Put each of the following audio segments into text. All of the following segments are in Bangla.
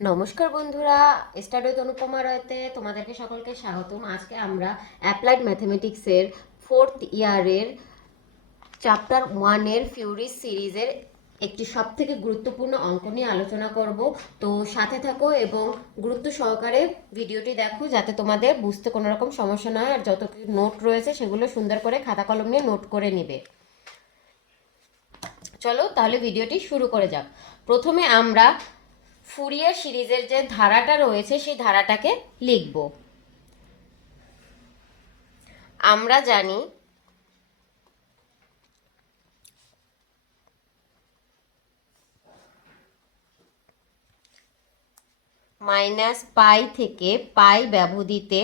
নমস্কার বন্ধুরা, স্টার্ট উইথ অনুপমা রয়তে তোমাদেরকে সকলকে স্বাগতম। আজকে আমরা অ্যাপ্লাইড ম্যাথমেটিক্সের 4th ইয়ারের চ্যাপ্টার 1-এর ফিউরিস সিরিজের একটি সবথেকে গুরুত্বপূর্ণ অঙ্ক নিয়ে আলোচনা করব। তো সাথে থাকো এবং গুরুত্ব সহকারে ভিডিওটি দেখো, যাতে তোমাদের বুঝতে কোনো রকম সমস্যা না হয়। আর যত নোট রয়েছে সেগুলো সুন্দর করে খাতা কলম নিয়ে নোট করে নিবে। চলো তাহলে ভিডিওটি শুরু করে যাক। প্রথমে আমরা ফুরিয়ার সিরিজের যে ধারাটা রয়েছে সেই ধারাটাকে লিখব। আমরা জানি -π থেকে π ব্যবধিতে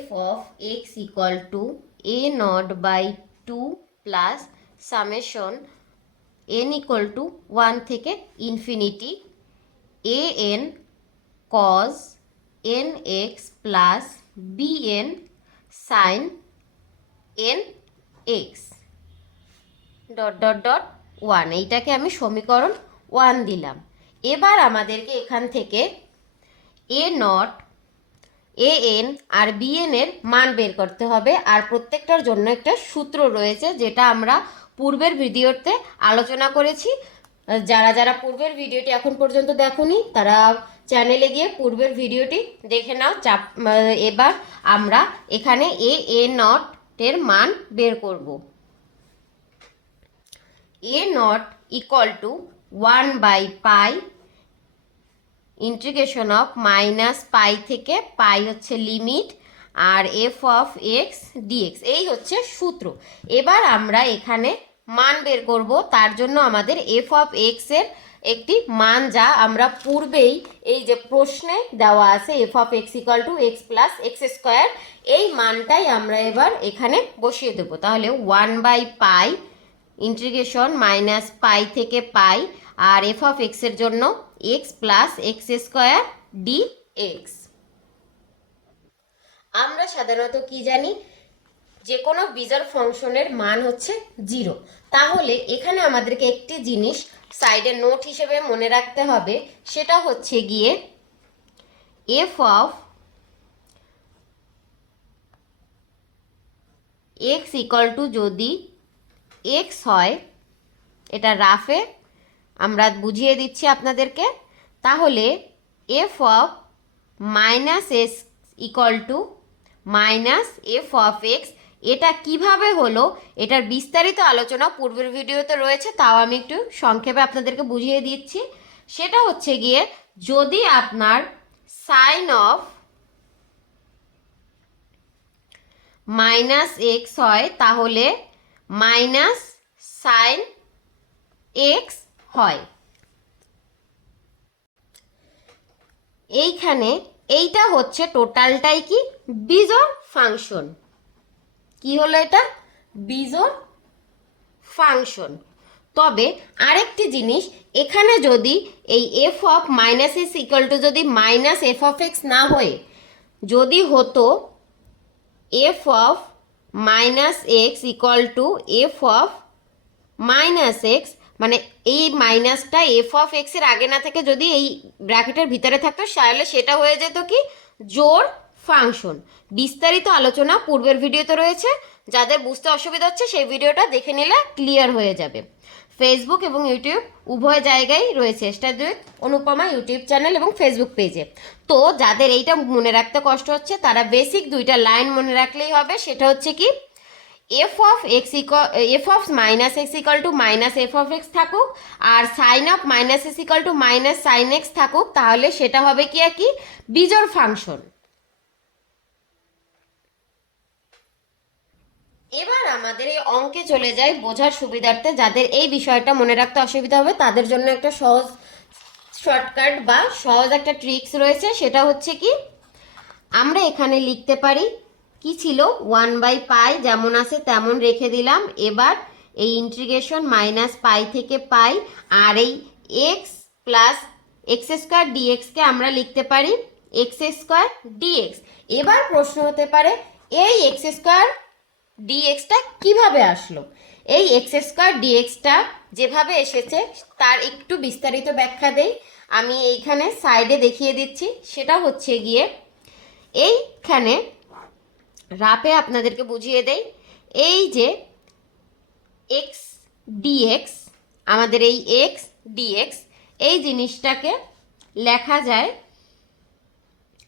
f of x equal to a0/2 plus summation n equal to 1 থেকে infinity an cos nx plus bn sin nx dot dot dot 1, এইটাকে আমি সমীকরণ 1 দিলাম। এবার আমাদেরকে এখান থেকে এ নট an আর bn এর মান বের করতে হবে। আর প্রত্যেকটার জন্য একটা সূত্র রয়েছে, যেটা আমরা পূর্বের ভিডিওতে আলোচনা করেছি। যারা যারা পূর্বের ভিডিওটি এখন পর্যন্ত দেখোনি তারা চ্যানেলে গিয়ে পূর্বের ভিডিওটি দেখে নাও। এবার আমরা এখানে এ নট এর মান বের করব। A naught equal to 1/π integration of -π থেকে π হচ্ছে লিমিট, আর f অফ x dx, এই হচ্ছে সূত্র। এবার আমরা এখানে মান বের করব। তার জন্য আমাদের f অফ x এর একটি মান, যা আমরা পূর্বেই এই যে প্রশ্নে দেওয়া আছে f of x equal two x plus x square, এই মানটাই আমরা এবার এখানে বসিয়ে দেবো। তাহলে 1/π ইন্টিগ্রেশন -π থেকে π, আর f অফ x এর জন্য x plus x square dx। আমরা সাধারণত কি জানি, যে কোনো বিজোড় ফাংশনের মান হচ্ছে 0। তাহলে এখানে আমাদেরকে একটি জিনিস সাইডে নোট হিসেবে মনে রাখতে হবে, সেটা হচ্ছে গিয়ে f of x equal two যদি x হয়, এটা রাফে আমরা বুঝিয়ে দিচ্ছি আপনাদেরকে। তাহলে f of -s equal to -f of x, এটা কিভাবে হলো এটার বিস্তারিত আলোচনা পূর্বের ভিডিওতে রয়েছে, তাও আমি একটু সংক্ষেপে আপনাদেরকে বুঝিয়ে দিচ্ছি। সেটা হচ্ছে গিয়ে, যদি আপনার সাইন অফ -x হয়, তাহলে -sin x হয়। এইখানে এইটা হচ্ছে টোটালটাই কি বিজোড় ফাংশন। কি হলো এটা? বিজোড় ফাংশন। তবে আরেকটি জিনিস, এখানে যদি এই f of -s equal two যদি -f অফ x না হয়ে যদি হতো f of -x equal to f of -x, মানে এই মাইনাসটা f অফ x এর আগে না থেকে যদি এই ব্র্যাকেটের ভিতরে থাকতো, তাহলে সেটা হয়ে যেত কি জোড় ফাংশন। বিস্তারিত আলোচনা পূর্বের ভিডিওতে রয়েছে, যাদের বুঝতে অসুবিধা হচ্ছে সেই ভিডিওটা দেখে নিলে ক্লিয়ার হয়ে যাবে। ফেসবুক এবং ইউটিউব উভয় জায়গায় রয়েছে start with Anupama YouTube channel এবং ফেসবুক পেজে। তো যাদের এইটা মনে রাখতে কষ্ট হচ্ছে, তারা বেসিক দুইটা লাইন মনে রাখলেই হবে। সেটা হচ্ছে কি, f of x f of -x equal to -f of x থাকুক, আর sine of -s equal to -sin x থাকুক, তাহলে সেটা হবে কি বিজোড় ফাংশন। এবার আমাদের এই অঙ্কে চলে যাই বোঝার সুবিধার্থে। যাদের এই বিষয়টা মনে রাখতে অসুবিধা হবে তাদের জন্য একটা সহজ শর্টকাট বা সহজ একটা ট্রিক্স রয়েছে। সেটা হচ্ছে কি, আমরা এখানে লিখতে পারি কি ছিল 1/π যেমন আছে তেমন রেখে দিলাম। এবার এই ইন্টিগ্রেশন -π থেকে π, আর এই এক্স প্লাস এক্স স্কোয়ার ডিএক্সকে আমরা লিখতে পারি এক্স স্কোয়ার ডিএক্স। এবার প্রশ্ন হতে পারে এই এক্স স্কোয়ার ডিএক্সটা কীভাবে আসলো? এই এক্স স্কোয়ার ডিএক্সটা যেভাবে এসেছে তার একটু বিস্তারিত ব্যাখ্যা দেই। আমি এইখানে সাইডে দেখিয়ে দিচ্ছি। সেটা হচ্ছে গিয়ে এইখানে রাফে আপনাদেরকে বুঝিয়ে দেই। এই যে এক্স ডিএক্স, আমাদের এই এক্স ডিএক্স এই জিনিসটাকে লেখা যায়,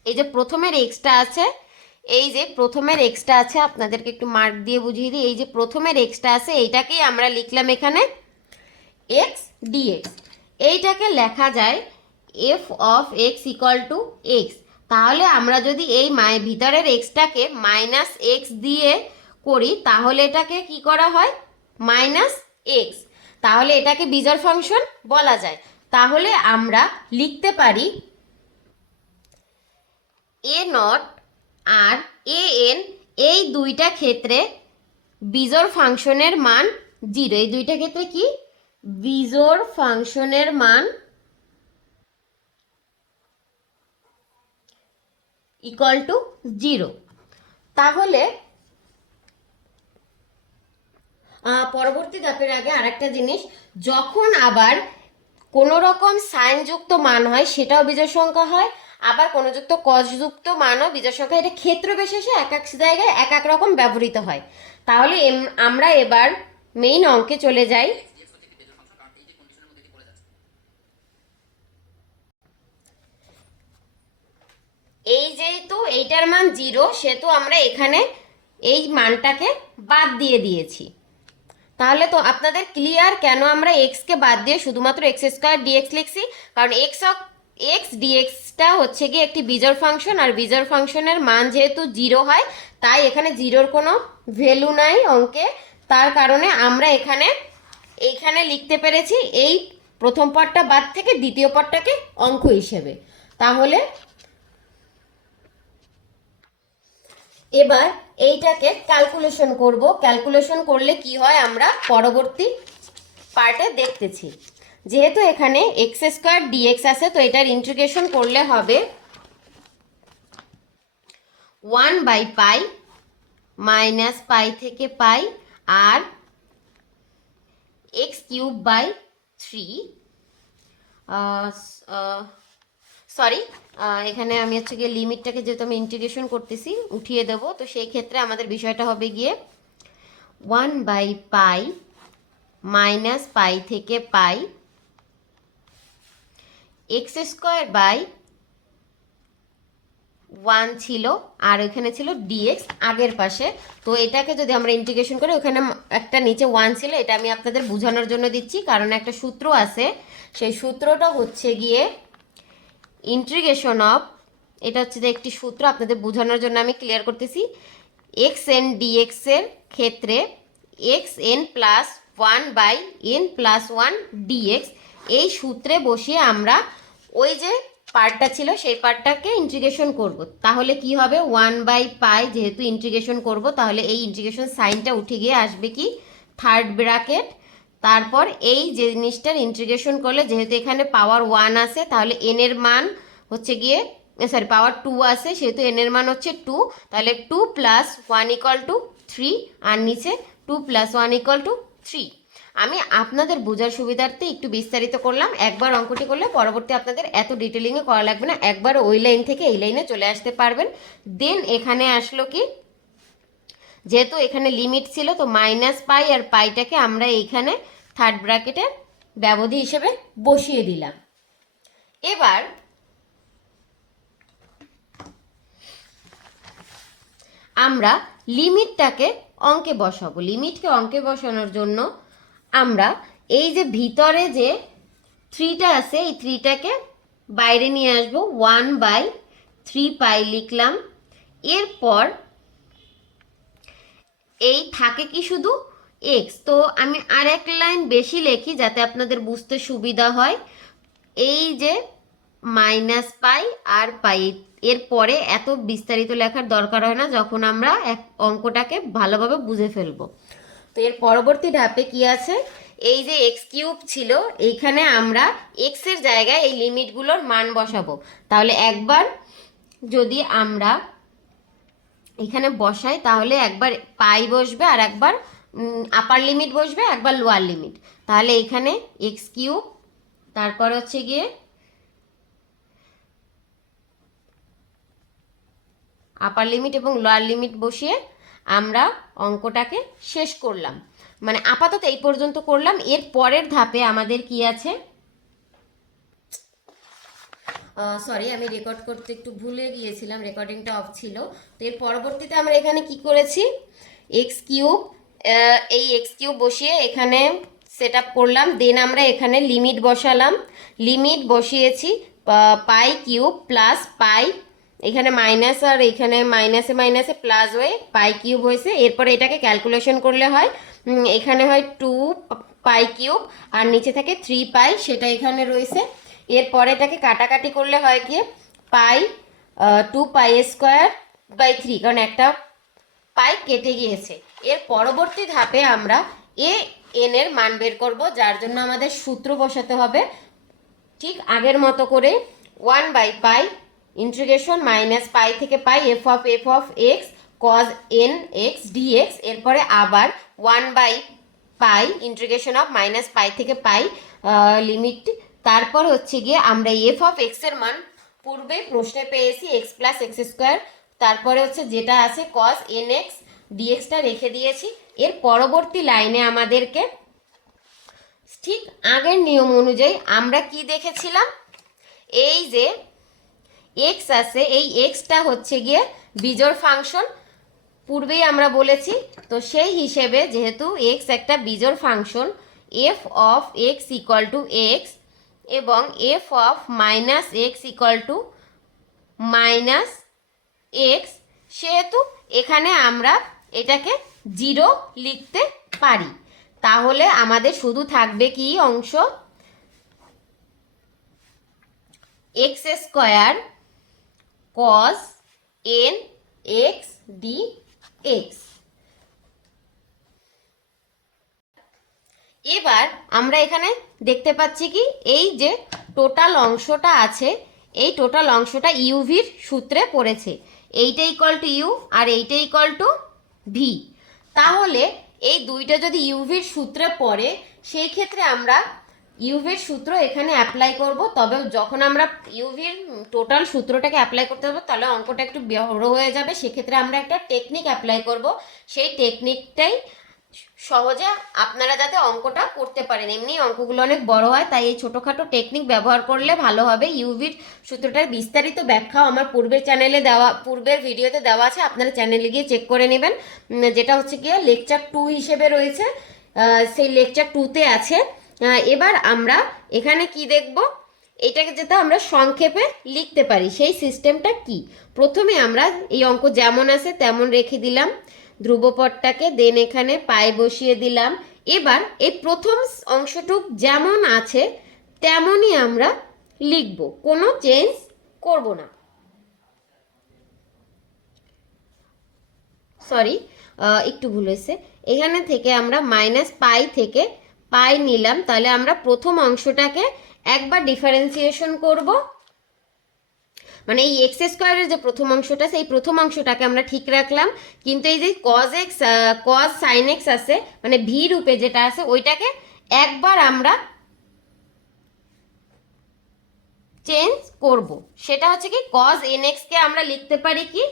এই যে প্রথমের এক্সটা আছে, এই যে প্রথমের এক্সটা আছে, আপনাদেরকে একটু মার্ক দিয়ে বুঝিয়ে দিই। এই যে প্রথমের এক্সটা আছে এইটাকেই আমরা লিখলাম এখানে এক্স ডিএক্স। এইটাকে লেখা যায় f of x equal to x. তাহলে আমরা যদি এই ভিতরের এক্সটাকে মাইনাস এক্স দিয়ে করি তাহলে এটাকে কি করা হয়? Minus x. তাহলে এটাকে বিজোড় ফাংশন বলা যায়। তাহলে আমরা লিখতে পারি এ নট আর এ এন এই দুইটা ক্ষেত্রে বিজোড় ফাংশনের মান 0। এই দুইটা ক্ষেত্রে কি? বিজোড় ফাংশনের মান ইকুয়াল টু 0। তাহলে পরবর্তী ধাপের আগে আরেকটা জিনিস, যখন আবার কোনো রকম সাইনযুক্ত মান হয় সেটাও বিজোড় সংখ্যা হয়, আবার কোনো যুক্ত কসযুক্ত মানও বিজোড় সংখ্যা। এটা ক্ষেত্র বিশেষে এক এক জায়গায় এক এক রকম ব্যবহৃত হয়। তাহলে আমরা এবার মেইন অঙ্কে চলে যাই। এই যেহেতু এইটার মান 0 সেহেতু আমরা এখানে এই মানটাকে বাদ দিয়ে দিয়েছি। তাহলে তো আপনাদের ক্লিয়ার কেন আমরা এক্সকে বাদ দিয়ে শুধুমাত্র এক্স স্কোয়ার ডিএক্স লিখছি? কারণ এক্স ডিএক্সটা হচ্ছে গিয়ে একটি বিজোড় ফাংশন, আর বিজোড় ফাংশনের মান যেহেতু 0 হয় তাই এখানে 0-র কোনো ভ্যালু নাই অঙ্কে। তার কারণে আমরা এইখানে লিখতে পেরেছি এই প্রথম পদটা বাদ থেকে দ্বিতীয় পদটাকে অঙ্ক হিসেবে। তাহলে এবার এইটাকে ক্যালকুলেশন করব। ক্যালকুলেশন করলে কি হয় আমরা পরবর্তী পার্টে দেখতেছি। যেহেতু এখানে এক্স স্কোয়ার ডিএক্স আছে তো এটার ইন্টিগ্রেশন করলে হবে 1/পাই মাইনাস পাই থেকে পাই আর x³/3। সরি, এখানে আমি হচ্ছে গিয়ে লিমিটটাকে যেহেতু আমি ইন্টিগ্রেশন করতেছি উঠিয়ে দেবো, তো সেই ক্ষেত্রে আমাদের বিষয়টা হবে গিয়ে 1/পাই মাইনাস পাই থেকে পাই x²/1 ছিল আর ওইখানে ছিল ডিএক্স আগের পাশে। তো এটাকে যদি আমরা ইন্টিগ্রেশন করি ওখানে একটা নিচে 1 ছিল, এটা আমি আপনাদের বোঝানোর জন্য দিচ্ছি কারণ একটা সূত্র আছে। সেই সূত্রটা হচ্ছে গিয়ে ইন্টিগ্রেশন অফ, এটা হচ্ছে যে একটি সূত্র আপনাদের বোঝানোর জন্য আমি ক্লিয়ার করতেছি। এক্স এন ডিএক্স এর ক্ষেত্রে x N plus 1/n+1 dx এই সূত্রে বসিয়ে আমরা ওই যে পার্টটা ছিল সেই পার্টটাকে ইন্টিগ্রেশন করব। তাহলে কি হবে 1/পাই, যেহেতু ইন্টিগ্রেশন করব তাহলে এই ইন্টিগ্রেশন সাইনটা উঠে গিয়ে আসবে কি থার্ড ব্র্যাকেট। তারপর এই জিনিসটার ইন্টিগ্রেশন করলে যেহেতু এখানে পাওয়ার 1 আছে তাহলে এন এর মান হচ্ছে গিয়ে পাওয়ার 2 আছে সেহেতু এন এর মান হচ্ছে 2। তাহলে 2 + 1 = 3 আর নিচে 2 + 1 = 3। আমি আপনাদের বোঝার সুবিধার্থে একটু বিস্তারিত করলাম। একবার অঙ্কটি করলে পরবর্তী আপনাদের এত ডিটেলিংয়ে করা লাগবে না, একবার ওই লাইন থেকে এই লাইনে চলে আসতে পারবেন। দেন এখানে আসলো কি, যেহেতু এখানে লিমিট ছিল তো -পাই আর পাইটাকে আমরা এইখানে থার্ড ব্র্যাকেটের ব্যবধি হিসেবে বসিয়ে দিলাম। এবার আমরা লিমিটটাকে অঙ্কে বসাবো। লিমিটকে অঙ্কে বসানোর জন্য আমরা এই যে ভিতরে যে 3টা আছে এই 3টাকে বাইরে নিয়ে আসবো, 1/3 লিখলাম। এরপর এই থাকে কি শুধু এক্স, তো আমি আর এক লাইন বেশি লিখি যাতে আপনাদের বুঝতে সুবিধা হয়। এই যে -পাই আর পাই, এরপরে এত বিস্তারিত লেখার দরকার হয় না যখন আমরা অঙ্কটাকে ভালোভাবে বুঝে ফেলবো। তো এর পরবর্তী ধাপে কি আছে, এই যে এক্স কিউব ছিল, এইখানে আমরা এক্সের জায়গায় এই লিমিটগুলোর মান বসাবো। তাহলে একবার যদি আমরা এখানে বসাই তাহলে একবার পাই বসবে আর একবার আপার লিমিট বসবে, একবার লোয়ার লিমিট। তাহলে এখানে এক্স কিউব, তারপর হচ্ছে গিয়ে আপার লিমিট এবং লোয়ার লিমিট বসিয়ে আমরা অঙ্কটাকে শেষ করলাম। মানে আপাতত এই পর্যন্ত করলাম। এর পরের ধাপে আমাদের কি আছে, সরি আমি রেকর্ড করতে একটু ভুলে গিয়েছিলাম, রেকর্ডিংটা অফ ছিল। তো এর পরবর্তীতে আমরা এখানে কি করেছি, এক্স কিউব, এই এক্স কিউব বসিয়ে এখানে সেট আপ করলাম। দেন আমরা এখানে লিমিট বসালাম, লিমিট বসিয়েছি পাই কিউব প্লাস পাই, এখানে মাইনাস আর এখানে মাইনাসে মাইনাসে প্লাস হয়ে পাই কিউব হয়েছে। এরপরে এটাকে ক্যালকুলেশন করলে হয় এখানে হয় 2 পাই কিউব আর নিচে থাকে 3 পাই, সেটা এখানে রয়েছে। এরপরে এটাকে কাটাকাটি করলে হয় কি পাই 2 পাই স্কোয়ার বাই 3, কারণ একটা পাই কেটে গিয়েছে। এর পরবর্তী ধাপে আমরা এ এন এর মান বের করব, যার জন্য আমাদের সূত্র বসাতে হবে ঠিক আগের মতো করে 1 by pi integration minus pi থেকে pi f of x cos n x d x. এরপরে আবার 1 by pi integration of minus pi থেকে পাই লিমিট। তারপর হচ্ছে গিয়ে আমরা এফ অফ এক্স এর মান পূর্বে প্রশ্নে পেয়েছি এক্স প্লাস এক্স স্কোয়ার, তারপরে হচ্ছে যেটা আছে কজ এন এক্স ডিএক্সটা রেখে দিয়েছি। এর পরবর্তী লাইনে আমাদেরকে ঠিক আগের নিয়ম অনুযায়ী আমরা কি দেখেছিলাম, এই যে এক্স আছে এই এক্সটা হচ্ছে গিয়ে বিজোড় ফাংশন, পূর্বেই আমরা বলেছি। তো সেই হিসেবে যেহেতু এক্স একটা বিজোড় function, f of x equal to x এবং f of minus x equal to minus x, সেহেতু এখানে আমরা এটাকে 0 লিখতে পারি। তাহলে আমাদের শুধু থাকবে কি অংশ, x square cos n x d x. এবার আমরা এখানে দেখতে পাচ্ছি কি এই যে টোটাল অংশটা আছে, এই টোটাল অংশটা ইউভির সূত্রে পড়েছে, এইটা ইকুয়াল টু ইউ আর এইটা ইকুয়াল টু ভি। তাহলে এই দুইটা যদি ইউভির সূত্রে পড়ে সেই ক্ষেত্রে আমরা ইউভির সূত্র এখানে অ্যাপ্লাই করব। তবে যখন আমরা ইউভির টোটাল সূত্রটাকে অ্যাপ্লাই করতে হবে তাহলে অঙ্কটা একটু বড় হয়ে যাবে, সেক্ষেত্রে আমরা একটা টেকনিক অ্যাপ্লাই করব। সেই টেকনিকটাই সহজে আপনারা যাতে অঙ্কটা করতে পারেন, এমনি অঙ্কগুলো অনেক বড় হয়, তাই এই ছোটোখাটো টেকনিক ব্যবহার করলে ভালো হবে। ইউভির সূত্রটার বিস্তারিত ব্যাখ্যাও আমার পূর্বের ভিডিওতে দেওয়া আছে, আপনারা চ্যানেলে গিয়ে চেক করে নেবেন, যেটা হচ্ছে গিয়ে লেকচার 2 হিসেবে রয়েছে, সেই লেকচার 2তে আছে। এবার আমরা এখানে কি দেখব, এটাকে যাতে আমরা সংক্ষেপে লিখতে পারি সেই সিস্টেমটা কি। প্রথমে আমরা এই অঙ্ক যেমন আছে তেমন রেখে দিলাম ধ্রুবপদটাকে, দেন এখানে পাই বসিয়ে দিলাম। এবার এই প্রথম অংশটুক যেমন আছে তেমনই আমরা লিখব, কোনো চেঞ্জ করব না। সরি একটু ভুল হয়েছে, এখানে থেকে আমরা মাইনাস পাই থেকে পাই নিলাম, তাহলে আমরা প্রথম অংশটাকে একবার ডিফারেন্সিয়েশন করব, মানে এই এক্স স্কোয়ারের যে প্রথম অংশটা সেই প্রথম অংশটাকে আমরা ঠিক রাখলাম, কিন্তু এই যে cos x cos sine x আছে মানে ভি রূপে যেটা আছে ওইটাকে একবার আমরা চেঞ্জ করব। সেটা হচ্ছে কি কজ এন এক্সকে আমরা লিখতে পারি কি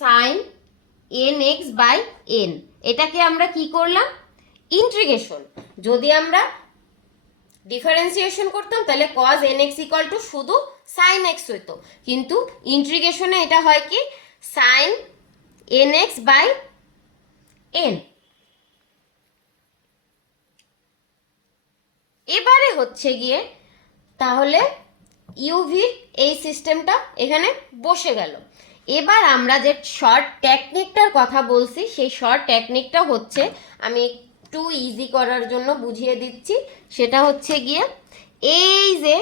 sine n x by n, এটাকে আমরা কি করলাম ইন্টিগ্রেশন। যদি আমরা ডিফারেন্সিয়েশন করতাম তাহলে cos n x equal to শুধু সাইন এক্স হইতো, কিন্তু ইন্টিগ্রেশনে এটা হয় কি sine n x by n. এবারে হচ্ছে গিয়ে তাহলে ইউভি এই সিস্টেমটা এখানে বসে গেল। এবার আমরা যে শর্ট টেকনিকটার কথা বলছি সেই শর্ট টেকনিকটা হচ্ছে, আমি একটু ইজি করার জন্য বুঝিয়ে দিচ্ছি, সেটা হচ্ছে গিয়ে এই যে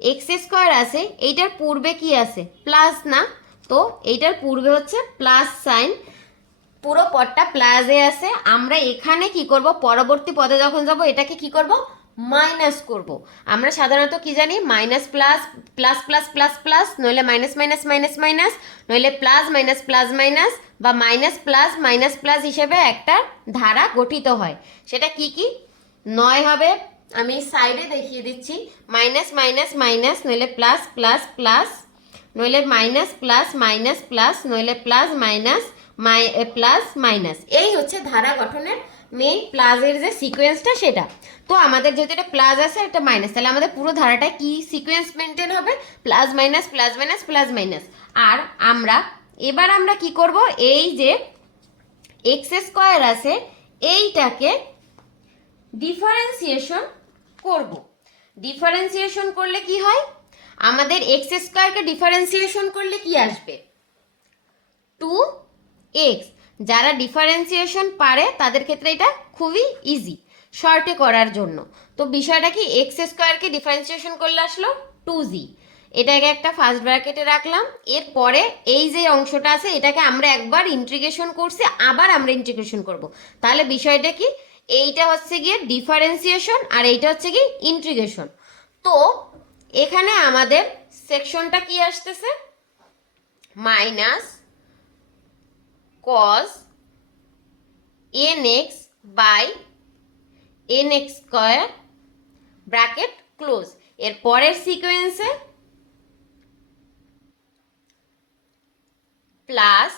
এক্স স্কোয়ার আছে এইটার পূর্বে কি আছে প্লাস না, তো এইটার পূর্বে হচ্ছে প্লাস সাইন পুরো পদটা প্লাসে আছে, আমরা এখানে কি করব, পরবর্তী পদে যখন যাব এটাকে কি করব, মাইনাস করব। আমরা সাধারণত কি জানি, minus plus, plus plus plus plus, নইলে মাইনাস মাইনাস মাইনাস মাইনাস, নইলে প্লাস মাইনাস প্লাস মাইনাস, বা মাইনাস প্লাস মাইনাস প্লাস হিসেবে একটা ধারা গঠিত হয়। সেটা কি কি 9 হবে, আমি সাইডে দেখিয়ে দিচ্ছি, মাইনাস মাইনাস মাইনাস, নইলে প্লাস প্লাস প্লাস, নইলে মাইনাস প্লাস মাইনাস প্লাস, নইলে প্লাস মাইনাস প্লাস মাইনাস। এই হচ্ছে ধারা গঠনের মেইন প্লাসের যে সিকোয়েন্সটা সেটা। তো আমাদের যেহেতু এটা প্লাস আছে একটা মাইনাস, তাহলে আমাদের পুরো ধারাটায় কি সিকোয়েন্স মেনটেন হবে, plus minus plus minus plus minus. আর এবার আমরা কি করব, এই যে এক্স স্কোয়ার আছে এইটাকে ডিফারেন্সিয়েশন করব। ডিফারেন্সিয়েশন করলে কি হয়, আমাদের এক্স স্কোয়ারকে ডিফারেন্সিয়েশন করলে কি আসবে, 2x। যারা ডিফারেন্সিয়েশন পারে তাদের ক্ষেত্রে এটা খুবই ইজি শর্টে করার জন্য। তো বিষয়টা কি, এক্স স্কোয়ারকে ডিফারেন্সিয়েশন করলে আসলো 2z, এটাকে একটা ফার্স্ট ব্র্যাকেটে রাখলাম। এরপরে এই যে অংশটা আছে এটাকে আমরা একবার ইন্টিগ্রেশন করছি, আবার আমরা ইন্টিগ্রেশন করব। তাহলে বিষয়টা কি, এইটা হচ্ছে গিয়ে ডিফারেন্সিয়েশন আর এইটা হচ্ছে কি ইন্টিগ্রেশন। তো এখানে আমাদের সেকশনটা কি আসতেছে, minus cos nx by nx square bracket close. এর পরের সিকোয়েন্সে প্লাস,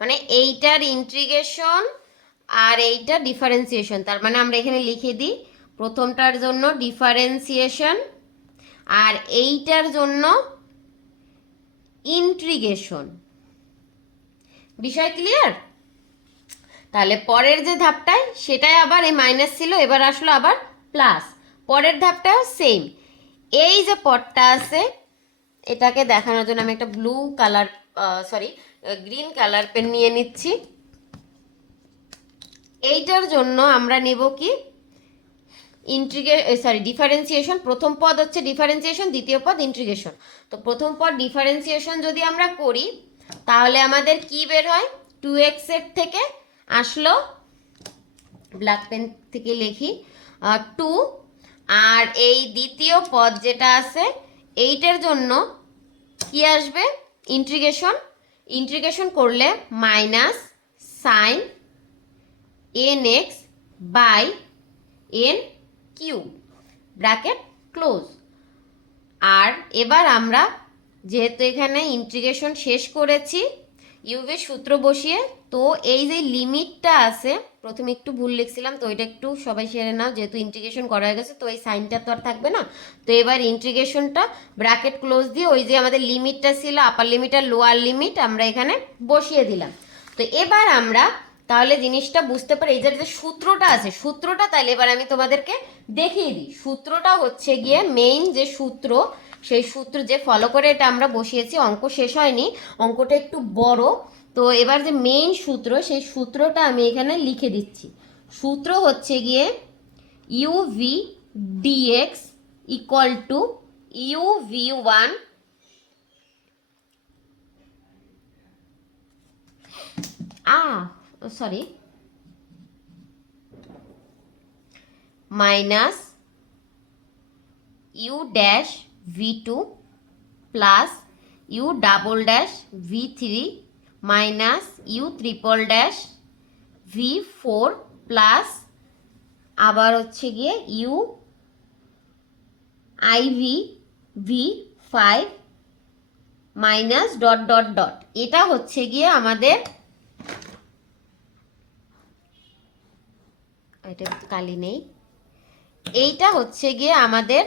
মানে এইটার ইন্টিগ্রেশন আর এইটা ডিফারেন্সিয়েশন, তার মানে আমরা এখানে লিখে দিই প্রথমটার জন্য ডিফারেন্সিয়েশন আর এইটার জন্য ইন্টিগ্রেশন। বিষয় ক্লিয়ার? তাহলে পরের যে ধাপটায় সেটাই আবার এই মাইনাস ছিল, এবার আসলো আবার প্লাস। পরের ধাপটাও সেম। এই যে পদটা আছে এটাকে দেখানোর জন্য আমি একটা blue colour green colour pen নিয়ে নিচ্ছি। এইটার জন্য আমরা নেব কি, ডিফারেন্সিয়েশন। প্রথম পদ হচ্ছে ডিফারেন্সিয়েশন, দ্বিতীয় পদ ইন্টিগ্রেশন। তো প্রথম পদ ডিফারেন্সিয়েশন যদি আমরা করি তাহলে আমাদের কি বের হয়, 2x এর থেকে আসলো, ব্ল্যাক পেন থেকে লিখি 2, আর এই দ্বিতীয় পদ যেটা আছে এইটার জন্য কি আসবে, ইন্টিগ্রেশন। ইন্টিগ্রেশন করলে minus sine nx by n cube bracket close. আর এবার আমরা যেহেতু এখানে ইন্টিগ্রেশন শেষ করেছি ইউভির সূত্র বসিয়ে, তো এই যে লিমিটটা আছে, প্রথমে একটু ভুল লিখছিলাম তো এটা একটু সবাই সেরে নাও, যেহেতু ইন্টিগ্রেশন করা হয়ে গেছে তো এই সাইনটা তো আর থাকবে না। তো এবার ইন্টিগ্রেশনটা ব্র্যাকেট ক্লোজ দিয়ে ওই যে আমাদের লিমিটটা ছিল আপার লিমিট আর লোয়ার লিমিট আমরা এখানে বসিয়ে দিলাম। তো এবার আমরা তাহলে জিনিসটা বুঝতে পারি, এই যে সূত্রটা আছে সূত্রটা, তাহলে এবার আমি তোমাদেরকে দেখিয়ে দিই। সূত্রটা হচ্ছে গিয়ে মেইন যে সূত্র, সেই সূত্র যে ফলো করে এটা আমরা বসিয়েছি, অঙ্ক শেষ হয়নি, অঙ্কটা একটু বড়। তো এবার যে মেইন সূত্র সেই সূত্রটা আমি এখানে লিখে দিচ্ছি। সূত্র হচ্ছে গিয়ে uv dx equal to uv one minus u dash v2 plus u double dash v3 minus u triple dash v4 plus আবার হচ্ছে গিয়ে u iv v5 minus dot dot dot. এটা হচ্ছে গিয়ে আমাদের, এটা কালি নেই, এইটা হচ্ছে গিয়ে আমাদের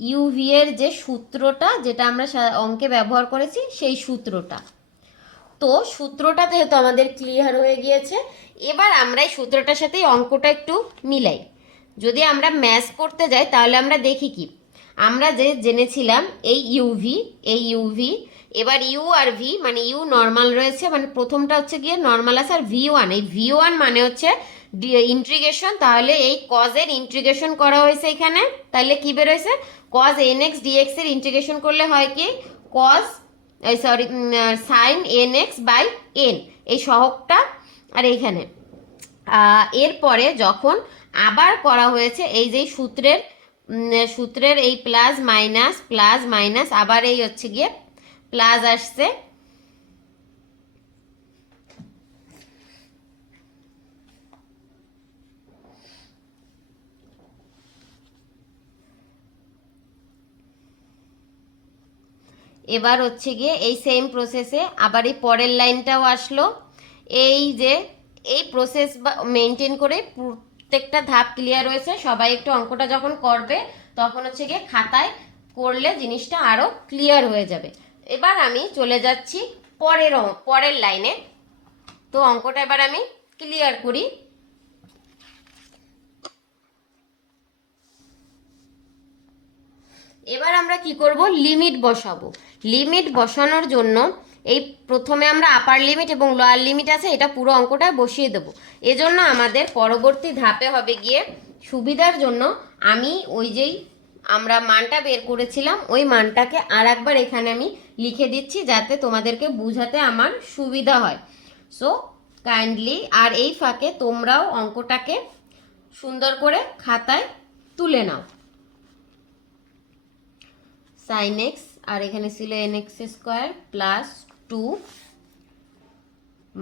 ইউভি এর যে সূত্রটা যেটা আমরা অঙ্কে ব্যবহার করেছি সেই সূত্রটা। তো সূত্রটা যেহেতু আমাদের ক্লিয়ার হয়ে গিয়েছে, এবার আমরা এই সূত্রটার সাথে অঙ্কটা একটু মিলাই। যদি আমরা ম্যাচ করতে যাই তাহলে আমরা দেখি কি, আমরা যে জেনেছিলাম এই ইউভি, এবার ইউ আর ভি, মানে ইউ নর্মাল রয়েছে, মানে প্রথমটা হচ্ছে গিয়ে নর্মাল আছে, আর v1, এই v1 মানে হচ্ছে ইন্টিগ্রেশন। তাহলে এই কজের ইন্টিগ্রেশন করা হয়েছে এখানে, তাহলে কি বের হয়েছে, cos nx dx এর ইন্টিগ্রেশন করলে হয় কি, cos sorry sine n x by n, এই সহগটা। আর এইখানে এরপরে যখন আবার করা হয়েছে এই যে সূত্রের এই প্লাস মাইনাস আবার এই হচ্ছে গিয়ে প্লাস আসছে, এবার হচ্ছে গিয়ে এই সেম প্রসেসে আবার এই পরের লাইনটাও আসলো। এই যে এই প্রসেস মেনটেন করে প্রত্যেকটা ধাপ ক্লিয়ার হয়েছে। সবাই একটু অঙ্কটা যখন করবে তখন হচ্ছে গিয়ে খাতায় করলে জিনিসটা আরও ক্লিয়ার হয়ে যাবে। এবার আমি চলে যাচ্ছি পরের লাইনে। তো অঙ্কটা এবার আমি ক্লিয়ার করি। এবার আমরা কি করব, লিমিট বসাবো। লিমিট বসানোর জন্য এই প্রথমে আমরা আপার লিমিট এবং লোয়ার লিমিট আছে এটা পুরো অঙ্কটা বসিয়ে দেবো। এজন্য আমাদের পরবর্তী ধাপে হবে গিয়ে সুবিধার জন্য আমি ওই যেই আমরা মানটা বের করেছিলাম ওই মানটাকে আর একবার এখানে আমি লিখে দিচ্ছি যাতে তোমাদেরকে বুঝাতে আমার সুবিধা হয়। সো কাইন্ডলি আর এই ফাঁকে তোমরাও অঙ্কটাকে সুন্দর করে খাতায় তুলে নাও। সাইন এক্স আর এখানে ছিল n x square plus 2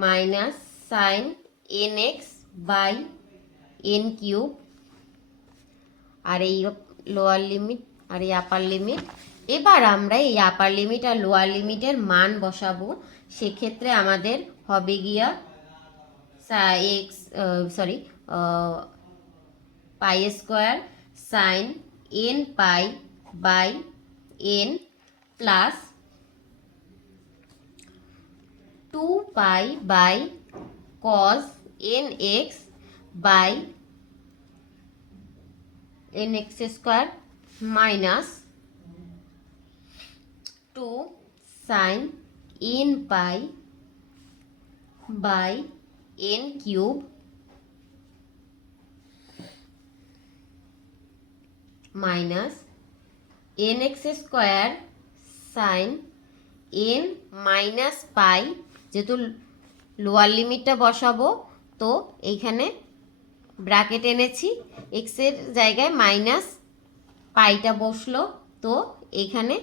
minus sine n x by n cube, আর এই লোয়ার লিমিট আর এই আপার লিমিট। এবার আমরা এই আপার লিমিট আর লোয়ার লিমিটের মান বসাবো। সেক্ষেত্রে আমাদের হবে গিয়া x pi square sine n pi by n plus 2 pi by cos nx by nx square minus 2 sine n pi by n cube minus n x square sine n minus pi, যেহেতু লোয়ার লিমিটটা বসাবো তো এইখানে ব্র্যাকেট এনেছি, এক্সের জায়গায় মাইনাস পাইটা বসলো, তো এখানে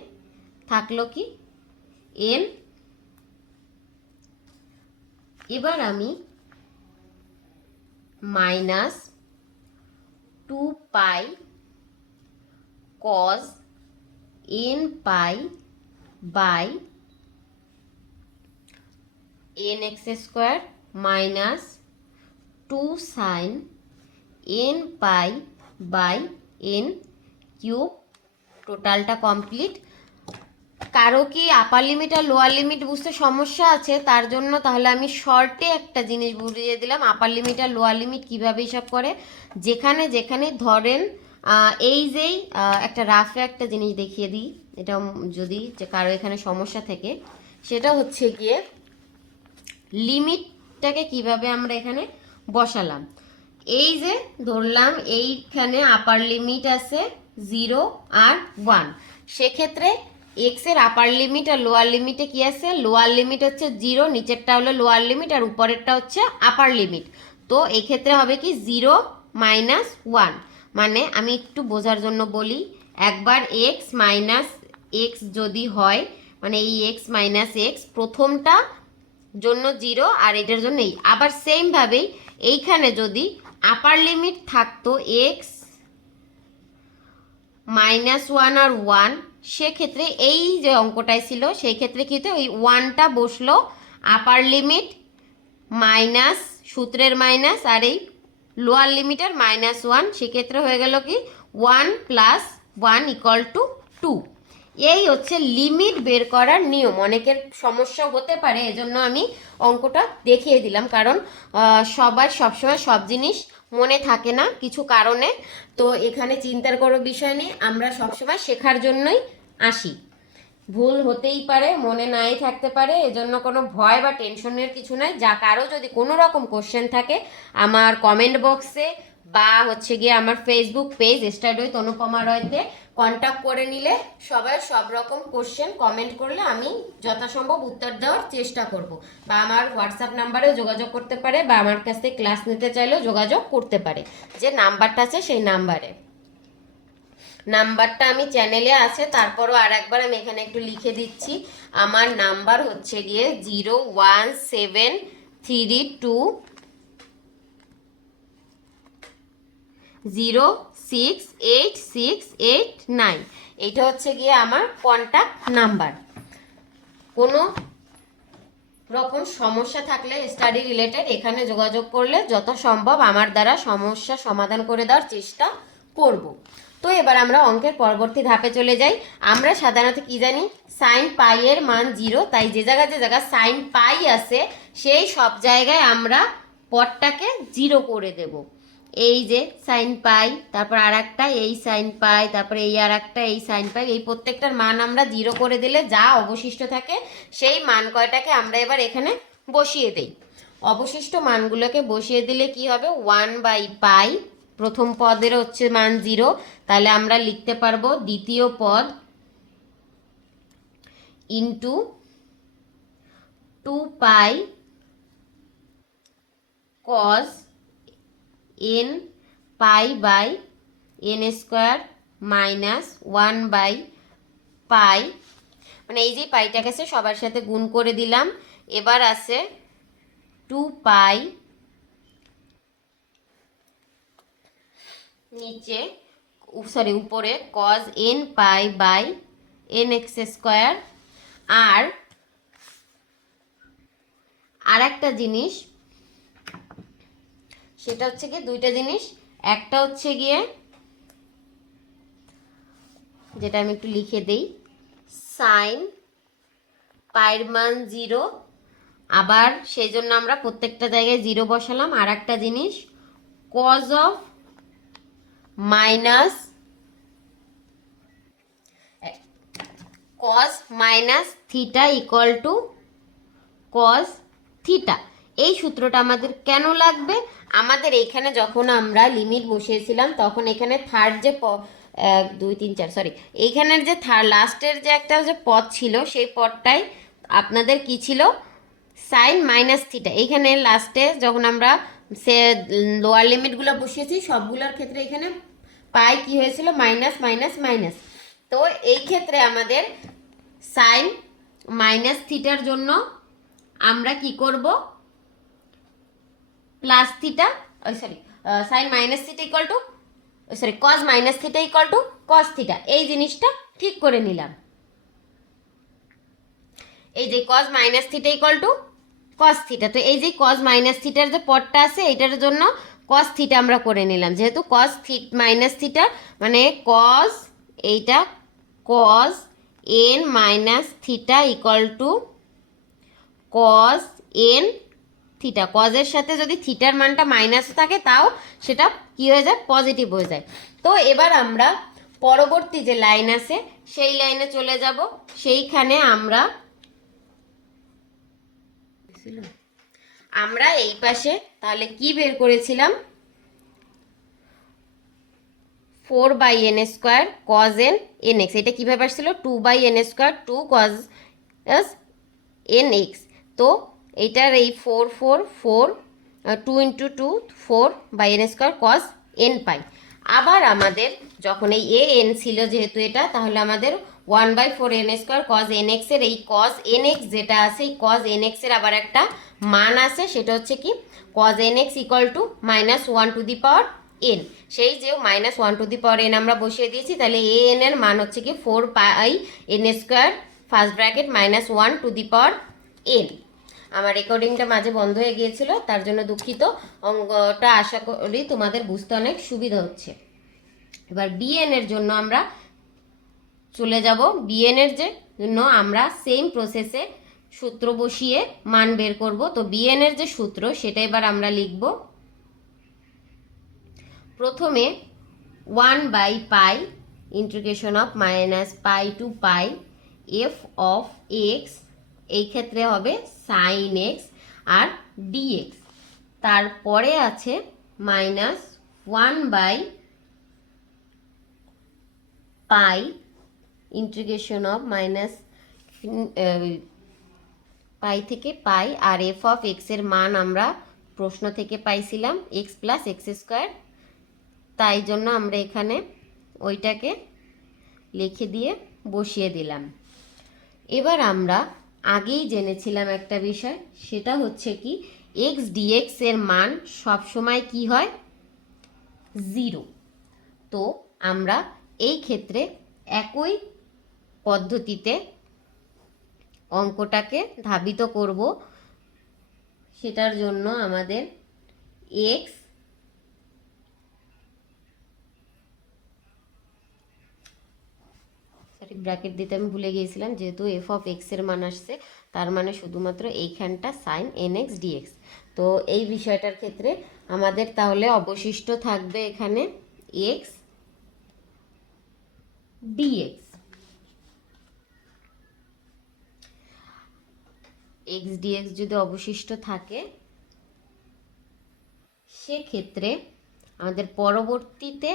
থাকলো কি এন। এবার আমি minus 2 pi cos n pi by n x square minus 2 sine n pi by n cube. টোটালটা কমপ্লিট। কারো কি আপার লিমিট আর লোয়ার লিমিট বুঝতে সমস্যা আছে, তার জন্য তাহলে আমি শর্টে একটা জিনিস বুঝিয়ে দিলাম আপার লিমিট আর লোয়ার লিমিট কীভাবে হিসাব করে। যেখানে যেখানে ধরেন এই যেই একটা রাফে একটা জিনিস দেখিয়ে দিই, এটা যদি যে কারো এখানে সমস্যা থেকে, সেটা হচ্ছে গিয়ে লিমিটটাকে কিভাবে আমরা এখানে বসালাম। এই যে ধরলাম এইখানে আপার লিমিট আছে 0 আর 1, সেক্ষেত্রে এক্স এর আপার লিমিট আর লোয়ার লিমিটে কি আছে, লোয়ার লিমিট হচ্ছে 0, নিচেরটা হলো লোয়ার লিমিট আর উপরেরটা হচ্ছে আপার লিমিট। তো এই ক্ষেত্রে হবে কি 0 মাইনাস 1, মানে আমি একটু বোঝার জন্য বলি, একবার এক্স মাইনাস এক্স যদি হয় মানে এই এক্স মাইনাস এক্স প্রথমটা জন্য 0 আর এটার জন্য এই, আবার সেমভাবেই এইখানে যদি আপার লিমিট থাকতো এক্স -1 আর 1, সেক্ষেত্রে এই যে অঙ্কটাই ছিল সেই ক্ষেত্রে কি হতো, ওই 1টা বসলো আপার লিমিট মাইনাস সূত্রের মাইনাস আর এই লোয়ার লিমিটের -1, সেক্ষেত্রে হয়ে গেল কি 1 + 1 = 2। এই হচ্ছে লিমিট বের করার নিয়ম। অনেকের সমস্যা হতে পারে, এজন্য আমি অঙ্কটা দেখিয়ে দিলাম, কারণ সবার সবসময় সব জিনিস মনে থাকে না কিছু কারণে। তো এখানে চিন্তার কোনো বিষয় নেই, আমরা সবসময় শেখার জন্যই আসি, ভুল হতেই পারে, মনে নাই থাকতে পারে, এজন্য কোনো ভয় বা টেনশনের কিছু নাই। যা কারো যদি কোনো রকম কোশ্চেন থাকে আমার কমেন্ট বক্সে বা হচ্ছে গিয়ে আমার Facebook page study with Anupama রয়তে কন্ট্যাক্ট করে নিলে সবাই সব রকম কোশ্চেন কমেন্ট করলে আমি যথাসম্ভব উত্তর দেওয়ার চেষ্টা করব, বা আমার হোয়াটসঅ্যাপ নাম্বারেও যোগাযোগ করতে পারে, বা আমার কাছ থেকে ক্লাস নিতে চাইলেও যোগাযোগ করতে পারে। যে নাম্বারটা আছে সেই নাম্বারটা আমি চ্যানেলে আছে, তারপরও আর একবার আমি এখানে একটু লিখে দিচ্ছি। আমার নাম্বার হচ্ছে গিয়ে 01732068689। এইটা হচ্ছে গিয়ে আমার কন্ট্যাক্ট নাম্বার। কোনো রকম সমস্যা থাকলে স্টাডি রিলেটেড এখানে যোগাযোগ করলে যথাসম্ভব আমার দ্বারা সমস্যা সমাধান করে দেওয়ার চেষ্টা করব। তো এবার আমরা অঙ্কের পরবর্তী ধাপে চলে যাই। আমরা সাধারণত কি জানি, সাইন পাই এর মান 0, তাই যে জায়গায় সাইন পাই আছে সেই সব জায়গায় আমরা পদটাকে 0 করে দেব। এই যে সাইন পাই, তারপর আর একটা এই সাইন পাই, তারপরে এই আর একটা এই সাইন পাই, এই প্রত্যেকটার মান আমরা 0 করে দিলে যা অবশিষ্ট থাকে সেই মান কয়টাকে আমরা এবার এখানে বসিয়ে দেই। অবশিষ্ট মানগুলোকে বসিয়ে দিলে কি হবে, 1/পাই, প্রথম পদের হচ্ছে মান 0, তাহলে আমরা লিখতে পারবো দ্বিতীয় পদ ইন্টু 2পাই cos n pi by n square minus 1/পাই, মানে এই যে পাইটাকে আছে সবার সাথে গুণ করে দিলাম। এবার আছে 2পাই নিচে উপরে cos n pi by nx square. আর একটা জিনিস, সেটা হচ্ছে গিয়ে দুইটা জিনিস, একটা হচ্ছে গিয়ে যেটা আমি একটু লিখে দেই, সাইন পাইয়ের মান 0, আবার সেই জন্য আমরা প্রত্যেকটা জায়গায় 0 বসালাম। আর একটা জিনিস cos of minus theta equal to cos theta. এই সূত্রটা আমাদের কেন লাগবে, আমাদের এইখানে যখন আমরা লিমিট বসিয়েছিলাম তখন এখানে থার্ড যে 1 2 3 4 সরি এইখানের যে লাস্টের যে একটা যে পদ ছিল সেই পদটাই আপনাদের কি ছিল, সাইন মাইনাস থিটা। এইখানে লাস্টে যখন আমরা সে লোয়ার লিমিটগুলো বসিয়েছি সবগুলোর ক্ষেত্রে এখানে পাই কি হয়েছিল, মাইনাস মাইনাস মাইনাস। তো এই ক্ষেত্রে আমাদের সাইন মাইনাস থিটার জন্য আমরা কি করব, plus theta sine minus theta equal to cause minus theta equal to cos theta, এই জিনিসটা ঠিক করে নিলাম। এই যে cause minus theta equal to cos theta, তো এই যে কজ মাইনাস থিটার যে পদটা আছে এটার জন্য কজ থিটা আমরা করে নিলাম, যেহেতু কজ মাইনাস থিটা মানে কজ, এইটা cos n minus theta equal to cos n theta. কজের সাথে যদি থিটার মানটা মাইনাস থাকে তাও সেটা কি হয়ে যায়, পজিটিভ হয়ে যায়। তো এবার আমরা পরবর্তী যে লাইন আছে সেই লাইনে চলে যাব। সেইখানে আমরা এই পাশে তাহলে কি বের করেছিলাম, 4/n square cos n x, এটা কীভাবে আসছিল, 2/n স্কোয়ার 2 cos nx। তো এইটার এই 2 into 2 4/n square cos n পাই। আবার আমাদের যখন এই an ছিল যেহেতু এটা, তাহলে আমাদের 1/4n স্কোয়ার কজ nx এর এই কজ nx যেটা আছে এই কজ nx এর আবার একটা মান আছে, সেটা হচ্ছে কি cause nx equal to -1/n। সেই যে -1/n আমরা বসিয়ে দিয়েছি, তাহলে an এর মান হচ্ছে কি 4πn square first bracket -1/n। আমার রেকর্ডিংটা মাঝে বন্ধ হয়ে গিয়েছিল, তার জন্য দুঃখিত। অঙ্কটা আশা করি তোমাদের বুঝতে অনেক সুবিধা হচ্ছে। এবার bn এর জন্য আমরা চলে যাব। bn এর জন্য আমরা সেম প্রসেসে সূত্র বসিয়ে মান বের করব। তো bn এর যে সূত্র সেটা এবার আমরা লিখব। প্রথমে 1/পাই ইন্টিগ্রেশন অফ -পাই to pi f of x, এই ক্ষেত্রে হবে সাইন এক্স আর ডিএক্স। তারপরে আছে -1/, পাই ইন্টিগ্রেশন অফ মাইনাস পাই থেকে পাই, আর এফ অফ এক্সের মান আমরা প্রশ্ন থেকে পাইছিলাম এক্স প্লাস এক্স স্কোয়ার, তাই জন্য আমরা এখানে ওইটাকে লিখে দিয়ে বসিয়ে দিলাম। এবার আমরা আগেই জেনেছিলাম একটা বিষয়, সেটা হচ্ছে কি এক্স ডিএক্স এর মান সবসময় কি হয়, 0। তো আমরা এই ক্ষেত্রে একই পদ্ধতিতে অঙ্কটাকে ধাবিত করব। সেটার জন্য আমাদের এক্স ব্র্যাকেট দিতে আমি ভুলে গিয়েছিলাম, যেহেতু এফ অফ এক্স এর মান আসছে, তার মানে শুধুমাত্র এইখানটা সাইন এন এক্স ডিএক্স। তো এই বিষয়টার ক্ষেত্রে আমাদের তাহলে অবশিষ্ট থাকবে এখানে এক্স ডিএক্স। এক্স ডিএক্স যদি অবশিষ্ট থাকে, সেক্ষেত্রে আমাদের পরবর্তীতে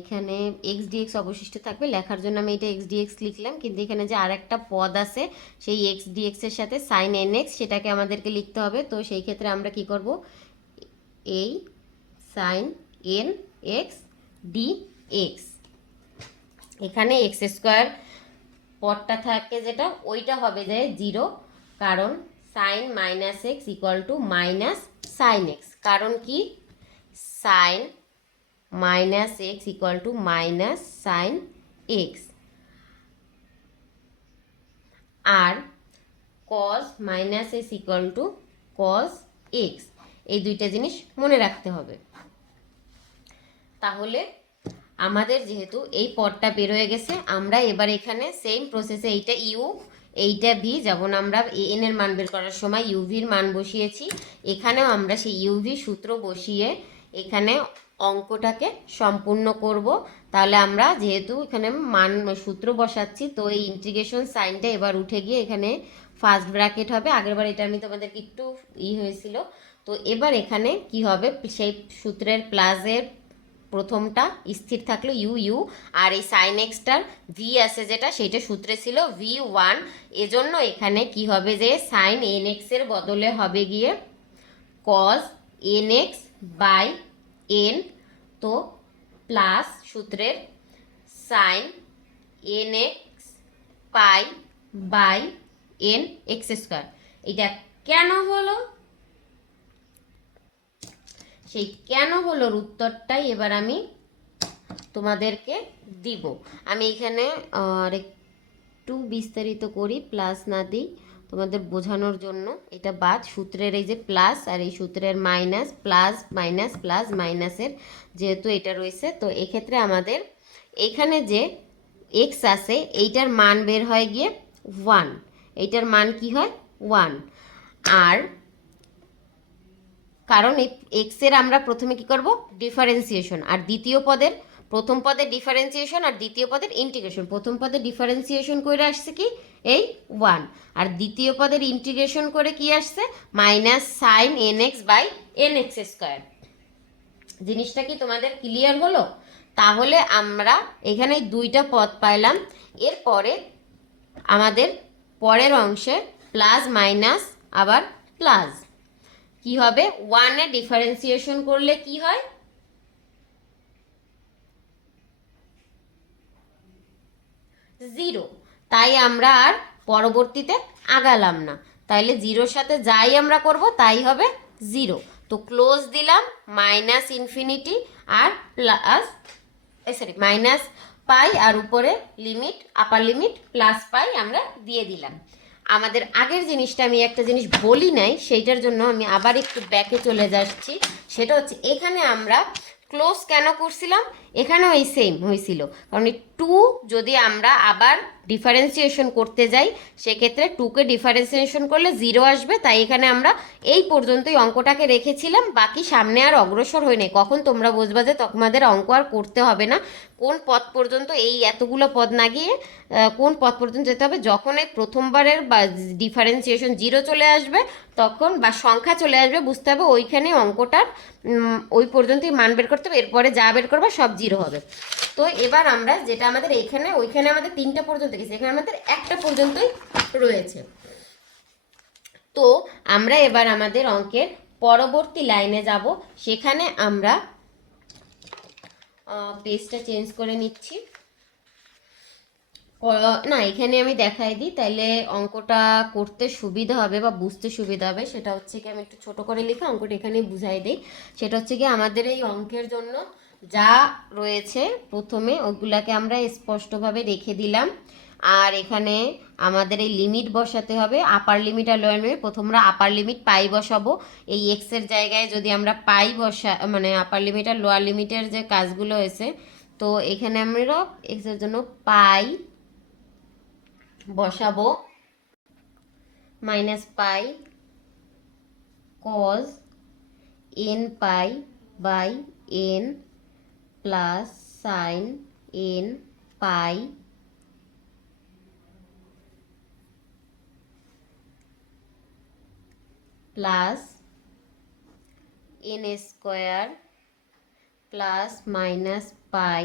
এখানে এক্স ডিএক্স অবশিষ্ট থাকবে। লেখার জন্য আমি এটা এক্স ডিএক্স লিখলাম, কিন্তু এখানে যে আরেকটা পদ আছে সেই এক্স ডিএক্স এর সাথে সাইন এন এক্স, সেটাকে আমাদেরকে লিখতে হবে। তো সেই ক্ষেত্রে আমরা কি করব, এই sine n x d x, এখানে এক্স স্কোয়ার পদটা থাকে যেটা, ওইটা হবে যে 0, কারণ sine minus x equal to minus sine x. কারণ কি sine minus x equal to minus sine x, আর cos minus x equal to cos x, এই দুইটা জিনিস মনে রাখতে হবে। তাহলে আমাদের যেহেতু এই পদটা বের হয়ে গেছে, আমরা এবার এখানে সেম প্রসেসে এইটা ইউ এইটা ভি, যেমন আমরা এন এর মান বের করার সময় ইউভির মান বসিয়েছি, এখানেও আমরা সেই ইউভি সূত্র বসিয়ে এখানে অঙ্কটাকে সম্পূর্ণ করব। তাহলে আমরা যেহেতু এখানে মান সূত্র বসাচ্ছি, তো এই ইন্টিগ্রেশন সাইনটা এবার উঠে গিয়ে এখানে ফার্স্ট ব্র্যাকেট হবে। আগেরবার এটা আমি তোমাদেরকে একটু হয়েছিল, তো এবার এখানে কি হবে, সেই সূত্রের প্লাসের প্রথমটা স্থির থাকলো ইউ ইউ, আর এই সাইন এক্সটার ভি আছে যেটা, সেইটা সূত্রে ছিল v1, এজন্য এখানে কি হবে যে সাইন এন এক্স এর বদলে হবে গিয়ে cos n x by n, তো প্লাস সূত্রের sine n x pi by n x square. এটা কেন হলো, সেই কেন হলোর উত্তরটাই এবার আমি তোমাদেরকে দিব। আমি এখানে আর একটু বিস্তারিত করি, প্লাস না দিই তোমাদের বোঝানোর জন্য। এটা বাদ, সূত্রের এই যে প্লাস আর এই সূত্রের মাইনাস, প্লাস মাইনাস প্লাস মাইনাসের যেহেতু এটা রয়েছে, তো এক্ষেত্রে আমাদের এখানে যে এক্স আছে এইটার মান বের হয় গিয়ে 1, এইটার মান কি হয় 1, আর কারণ এই এক্সের আমরা প্রথমে কি করব ডিফারেন্সিয়েশন, আর দ্বিতীয় পদের প্রথম পদের ডিফারেন্সিয়েশন আর দ্বিতীয় পদের ইন্টিগ্রেশন। প্রথম পদের ডিফারেন্সিয়েশন করে আসছে কি এই 1, আর দ্বিতীয় পদের ইন্টিগ্রেশন করে কি আসছে minus sine n x by n x square. জিনিসটা কি তোমাদের ক্লিয়ার হলো? তাহলে আমরা এখানে দুইটা পদ পাইলাম। এরপরে আমাদের পরের অংশে প্লাস মাইনাস আবার প্লাস কি হবে, 1 এ ডিফারেন্সিয়েশন করলে কি হয় 0, তাই আমরা আর পরবর্তীতে আগালাম না। তাইলে 0-র সাথে যাই আমরা করব তাই হবে 0। তো ক্লোজ দিলাম মাইনাস ইনফিনিটি আর প্লাস মাইনাস পাই, আর উপরে লিমিট আপার লিমিট প্লাস পাই আমরা দিয়ে দিলাম। আমাদের আগের জিনিসটা আমি একটা জিনিস বলি নাই, সেইটার জন্য আমি আবার একটু ব্যাকে চলে যাচ্ছি। সেটা হচ্ছে এখানে আমরা ক্লোজ কেন করছিলাম, এখানেও এই সেম হয়েছিল, কারণ এই 2 যদি আমরা আবার ডিফারেন্সিয়েশন করতে যাই সেক্ষেত্রে 2কে ডিফারেন্সিয়েশন করলে 0 আসবে, তাই এখানে আমরা এই পর্যন্তই অঙ্কটাকে রেখেছিলাম, বাকি সামনে আর অগ্রসর হয়নি। কখন তোমরা বুঝবা যে তোমাদের অঙ্ক আর করতে হবে না, কোন পদ পর্যন্ত এই এতগুলো পদ না গিয়ে কোন পদ পর্যন্ত যেতে হবে, যখন এই প্রথমবারের বা ডিফারেন্সিয়েশন 0 চলে আসবে তখন বা সংখ্যা চলে আসবে, বুঝতে হবে ওইখানে অঙ্কটার ওই পর্যন্তই মান বের করতে হবে, এরপরে যা বের করবে সব 0 হবে। তো এবার আমরা যেটা আমাদের এইখানে ওইখানে আমাদের 3টা পর্যন্ত গেছে, এখানে আমাদের 1টা পর্যন্তই রয়েছে। তো আমরা এবার আমাদের অঙ্কের পরবর্তী লাইনে যাব, সেখানে আমরা পেজটা চেঞ্জ করে নিচ্ছি। না, এখানে আমি দেখাই দিই, তাইলে অঙ্কটা করতে সুবিধা হবে বা বুঝতে সুবিধা হবে। সেটা হচ্ছে কি, আমি একটু ছোট করে লিখে অঙ্কটা এখানেই বুঝাই দিই। সেটা হচ্ছে কি, আমাদের এই অঙ্কের জন্য যা রয়েছে প্রথমে ওগুলাকে আমরা স্পষ্টভাবে রেখে দিলাম। আর এখানে আমাদের এই লিমিট বসাতে হবে, আপার লিমিট আর লোয়ার লিমিট। প্রথম আমরা আপার লিমিট পাই বসাবো, এই এক্সের জায়গায় যদি আমরা পাই মানে আপার লিমিট আর লোয়ার লিমিটের যে কাজগুলো হয়েছে, তো এখানে আমরা এক্সের জন্য পাই বসাবো, minus pi cos n pi by n plus sine n pi plus n square plus minus pi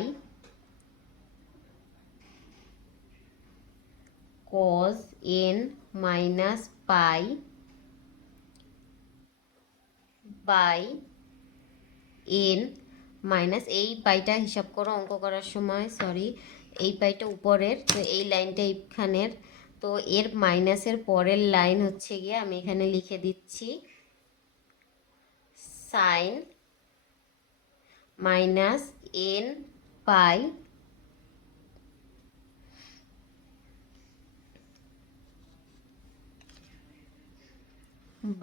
cos n minus pi by n minus, এই পাইটা হিসাব করো অঙ্ক করার সময়, সরি এই পাইটা উপরের, তো এই লাইনটা এইখানের, তো এর মাইনাসের পরের লাইন হচ্ছে গিয়ে আমি এখানে লিখে দিচ্ছি sine minus n pi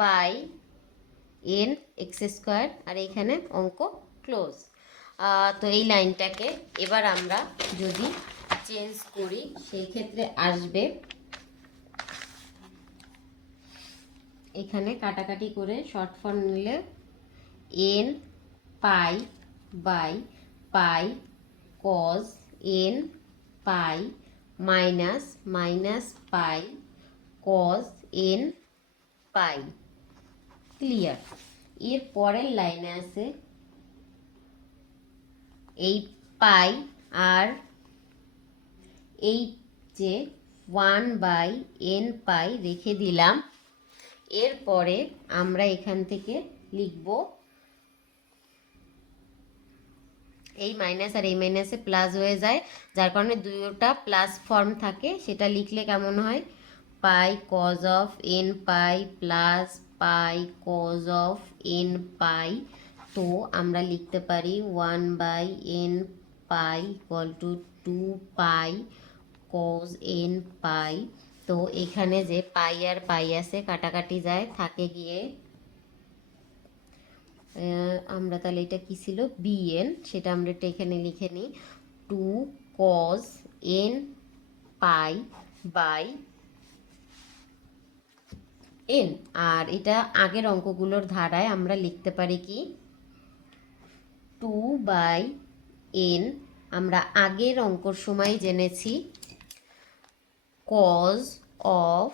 by n x square, আর এইখানে অঙ্ক ক্লোজ। তো এই লাইনটাকে এবার আমরা যদি চেঞ্জ করি সেই ক্ষেত্রে আসবে, এখানে কাটাকাটি করে শর্ট ফর্ম নিলে n pi by pi cos n pi minus minus pi cos n pi. Clear? এর পরের লাইনে আছে এই পাই আর এই যে 1/n পাই রেখে দিলাম। এরপরে আমরা এখান থেকে লিখব এই মাইনাস আর এই মাইনাসে প্লাস হয়ে যায়, যার কারণে দুইটা প্লাস ফর্ম থাকে। সেটা লিখলে কেমন হয়, pi cos of n pi plus pi cos of n pi. তো আমরা লিখতে পারি 1/n pi equal to 2 pi cos n pi. তো এখানে যে পাই আর পাই আছে কাটাকাটি যায়, থাকে গিয়ে আমরা তাহলে এটা কি ছিল বিএন, সেটা আমরা এটা এখানে লিখে নিই 2 cos n pi by n. আর এটা আগের অঙ্কগুলোর ধারায় আমরা লিখতে পারি কি 2/n, আমরা আগের অঙ্কর সময় জেনেছি কজ অফ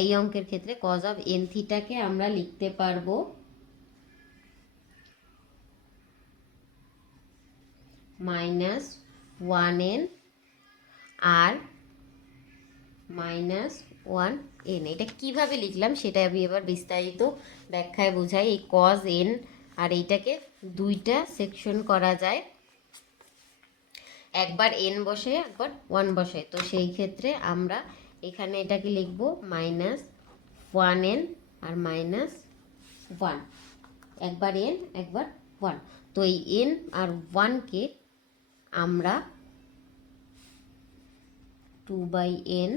এই অঙ্কের ক্ষেত্রে কজ অফ এন থিটাকে আমরা লিখতে পারবো -1n আর -1n। এটা কিভাবে লিখলাম সেটা আমি এবার বিস্তারিত ব্যাখ্যায় বোঝাই। এই কজ এন আর এইটাকে দুইটা সেকশন করা যায়, একবার এন বসে একবার 1 বসে। তো সেই ক্ষেত্রে আমরা এখানে এটাকে লিখবো -1n আর -1, একবার এন একবার 1। তো এই এন আর 1কে আমরা 2/n,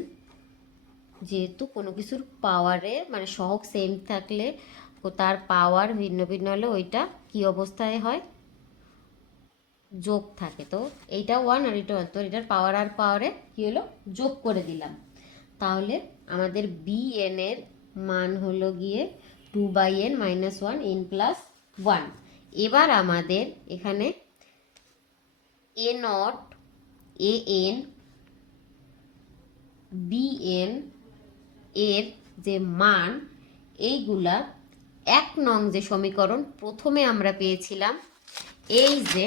যেহেতু কোনো কিছুর পাওয়ারে মানে সহগ সেম থাকলে তার পাওয়ার ভিন্ন ভিন্ন হলে ওইটা কি অবস্থায় হয়, যোগ থাকে, তো এইটা 1 আর এটা 1, তো এটার পাওয়ার আর পাওয়ারে কী হলো, যোগ করে দিলাম। তাহলে আমাদের বি এন এর মান হলো গিয়ে 2/n - 1 n + 1। এবার আমাদের এখানে a naught, a n, b n এর যে মান, এইগুলা 1 নং যে সমীকরণ প্রথমে আমরা পেয়েছিলাম, এই যে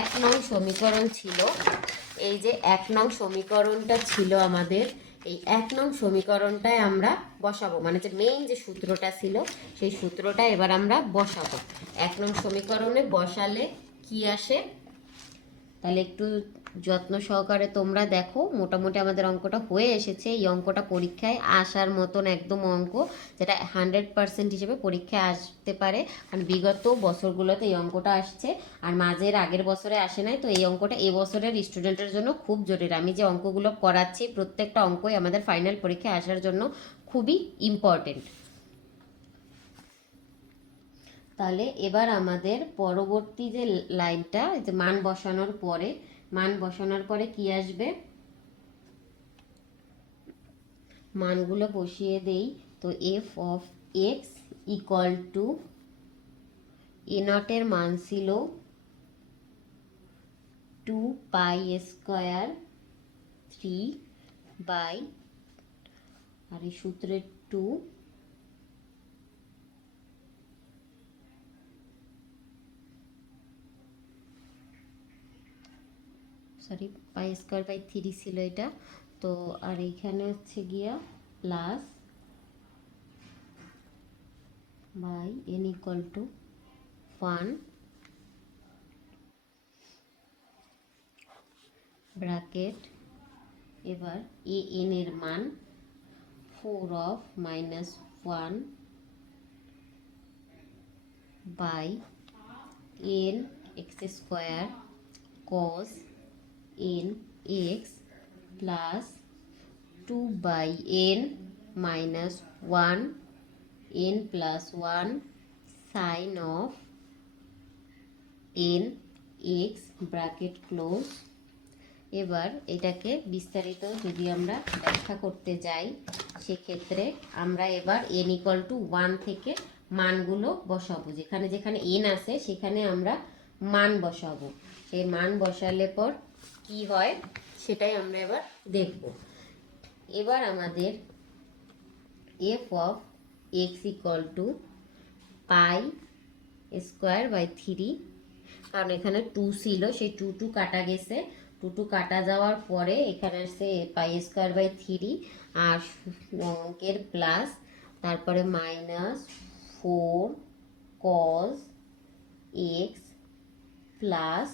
1 নং সমীকরণ ছিল, এই যে 1 নং সমীকরণটা ছিল আমাদের, এই 1 নং সমীকরণটায় আমরা বসাবো, মানে যে মেইন যে সূত্রটা ছিল সেই সূত্রটা এবার আমরা বসাবো। 1 নং সমীকরণে বসালে কি আসে, তাহলে একটু যত্ন সহকারে তোমরা দেখো। মোটামুটি আমাদের অঙ্কটা হয়ে এসেছে। এই অঙ্কটা পরীক্ষায় আসার মতন একদম অঙ্ক, যেটা 100% হিসেবে পরীক্ষায় আসতে পারে, কারণ বিগত বছরগুলোতে এই অঙ্কটা আসছে, আর মাঝের আগের বছরে আসে নাই। তো এই অঙ্কটা এবছরের স্টুডেন্টের জন্য খুব জরুরি। আমি যে অঙ্কগুলো করাচ্ছি প্রত্যেকটা অঙ্কই আমাদের ফাইনাল পরীক্ষায় আসার জন্য খুবই ইম্পর্টেন্ট। তাহলে এবার আমাদের পরবর্তী যে লাইনটা, যে মান বসানোর পরে, মান বসানোর পরে কি আসবে, মানগুলো বসিয়ে দেই। তো f of x equal to, a নটের মান ছিল 2π² 3 বাই, আর এই সূত্রের 2, সরি π² 3 ছিল এটা। তো আর এইখানে হচ্ছে গিয়া plus by n equal to 1 bracket. এবার এ এন এর মান 4 of -1 by n x² cos n x প্লাস 2/n - 1 n + 1 sin of n x bracket close. এবার এটাকে বিস্তারিত যদি আমরা ব্যাখ্যা করতে যাই, সেক্ষেত্রে আমরা এবার n = 1 থেকে মানগুলো বসাবো, যেখানে যেখানে n আছে সেখানে আমরা মান বসাবো। সেই মান বসালে পর কি হয় সেটাই আমরা এবার দেখব। এবার আমাদের f অফ x = π²/3, কারণ এখানে 2 ছিল, সেই 2 কাটা গেছে। 2 কাটা যাওয়ার পরে এখানে আসছে π²/3, আর অঙ্কের প্লাস, তারপরে -4 cos x প্লাস,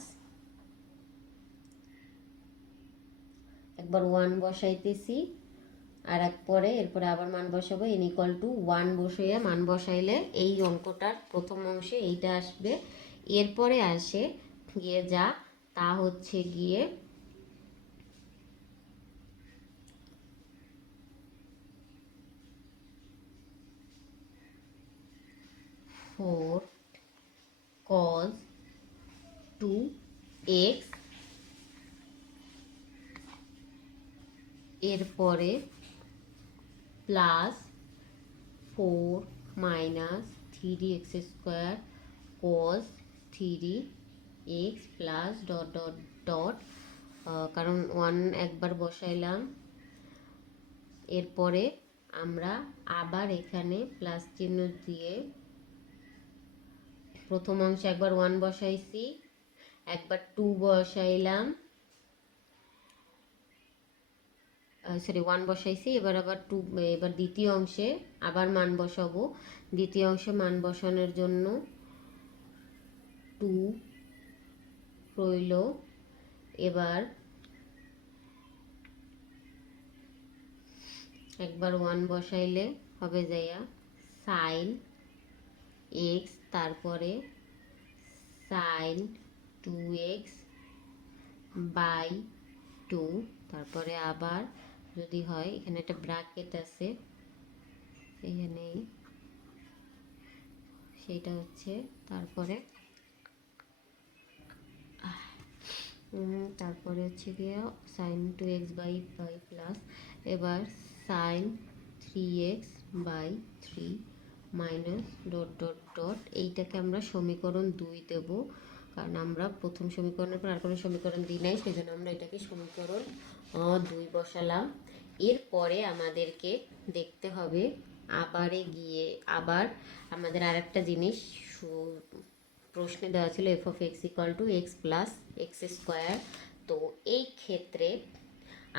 একবার 1 বসাইতেছি, আর এরপরে আবার মান বসাবো। n = 1 বসাইয়া মান বসাইলে এই অঙ্কটার প্রথম অংশে এইটা আসবে। এরপরে আসে গিয়ে যা, তা হচ্ছে গিয়ে 4 cos 2x, এরপরে plus 4 - 3x² cos 3x plus dot dot dot, কারণ 1 একবার বসাইলাম। এরপরে আমরা আবার এখানে প্লাস চিহ্ন দিয়ে প্রথম অংশে একবার 1 বসাইছি, একবার 2 বসাইলাম, সরি 1 বসাইছি, এবার আবার 2, এবার দ্বিতীয় অংশে আবার মান বসাবো। দ্বিতীয় অংশে মান বসানোর জন্য 2 রইল। এবার একবার 1 বসাইলে হবে যাইয়া sin x, তারপরে sin 2x বাই 2, তারপরে আবার যদি হয়, এখানে একটা ব্র্যাকেট আছে, এখানে সেইটা হচ্ছে, তারপরে তারপরে হচ্ছে গিয়ে sine 2x by pi plus, এবার sine 3x by 3 minus dot dot dot, এইটাকে আমরা সমীকরণ 2 দেব, কারণ আমরা প্রথম সমীকরণের পর আর কোনো সমীকরণ দিই নাই, সেই জন্য আমরা এটাকে সমীকরণ 2 বসালাম। এরপরে আমাদেরকে দেখতে হবে আবার আমাদের আর একটা জিনিস প্রশ্নে দেওয়া ছিল F of x equal to x plus x square. তো এই ক্ষেত্রে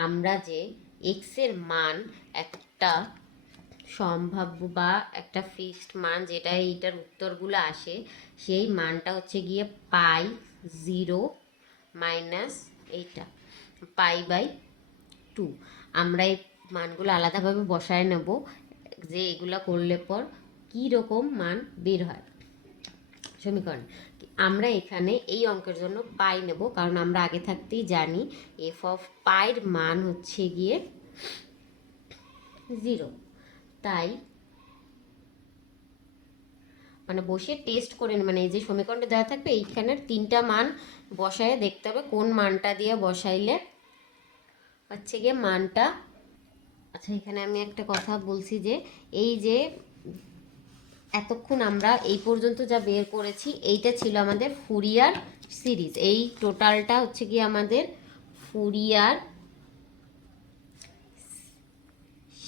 আমরা যে এক্সের মান একটা সম্ভাব্য বা একটা ফিক্সড মান, যেটা এইটার উত্তরগুলো আসে, সেই মানটা হচ্ছে গিয়ে পাই 0 মাইনাস এইটা পাই বাই 2। আমরা এই মানগুলো আলাদাভাবে বসায় নেব যে এগুলো করলে পর কী রকম মান বের হয় সমীকরণ। আমরা এখানে এই অঙ্কের জন্য পাই নেব, কারণ আমরা আগে থাকতেই জানি এফ অফ পাইর মান হচ্ছে গিয়ে 0। তাই মানে বসে টেস্ট করে মানে এই যে সমীকরণটা দেওয়া থাকবে এইখানের 3টা মান বসায় দেখতে হবে কোন মানটা দিয়ে বসাইলে হচ্ছে গিয়ে মানটা। আচ্ছা, এখানে আমি একটা কথা বলছি যে এই যে এতক্ষণ আমরা এই পর্যন্ত যা বের করেছি এইটা ছিল আমাদের ফুরিয়ার সিরিজ, এই টোটালটা হচ্ছে কি আমাদের ফুরিয়ার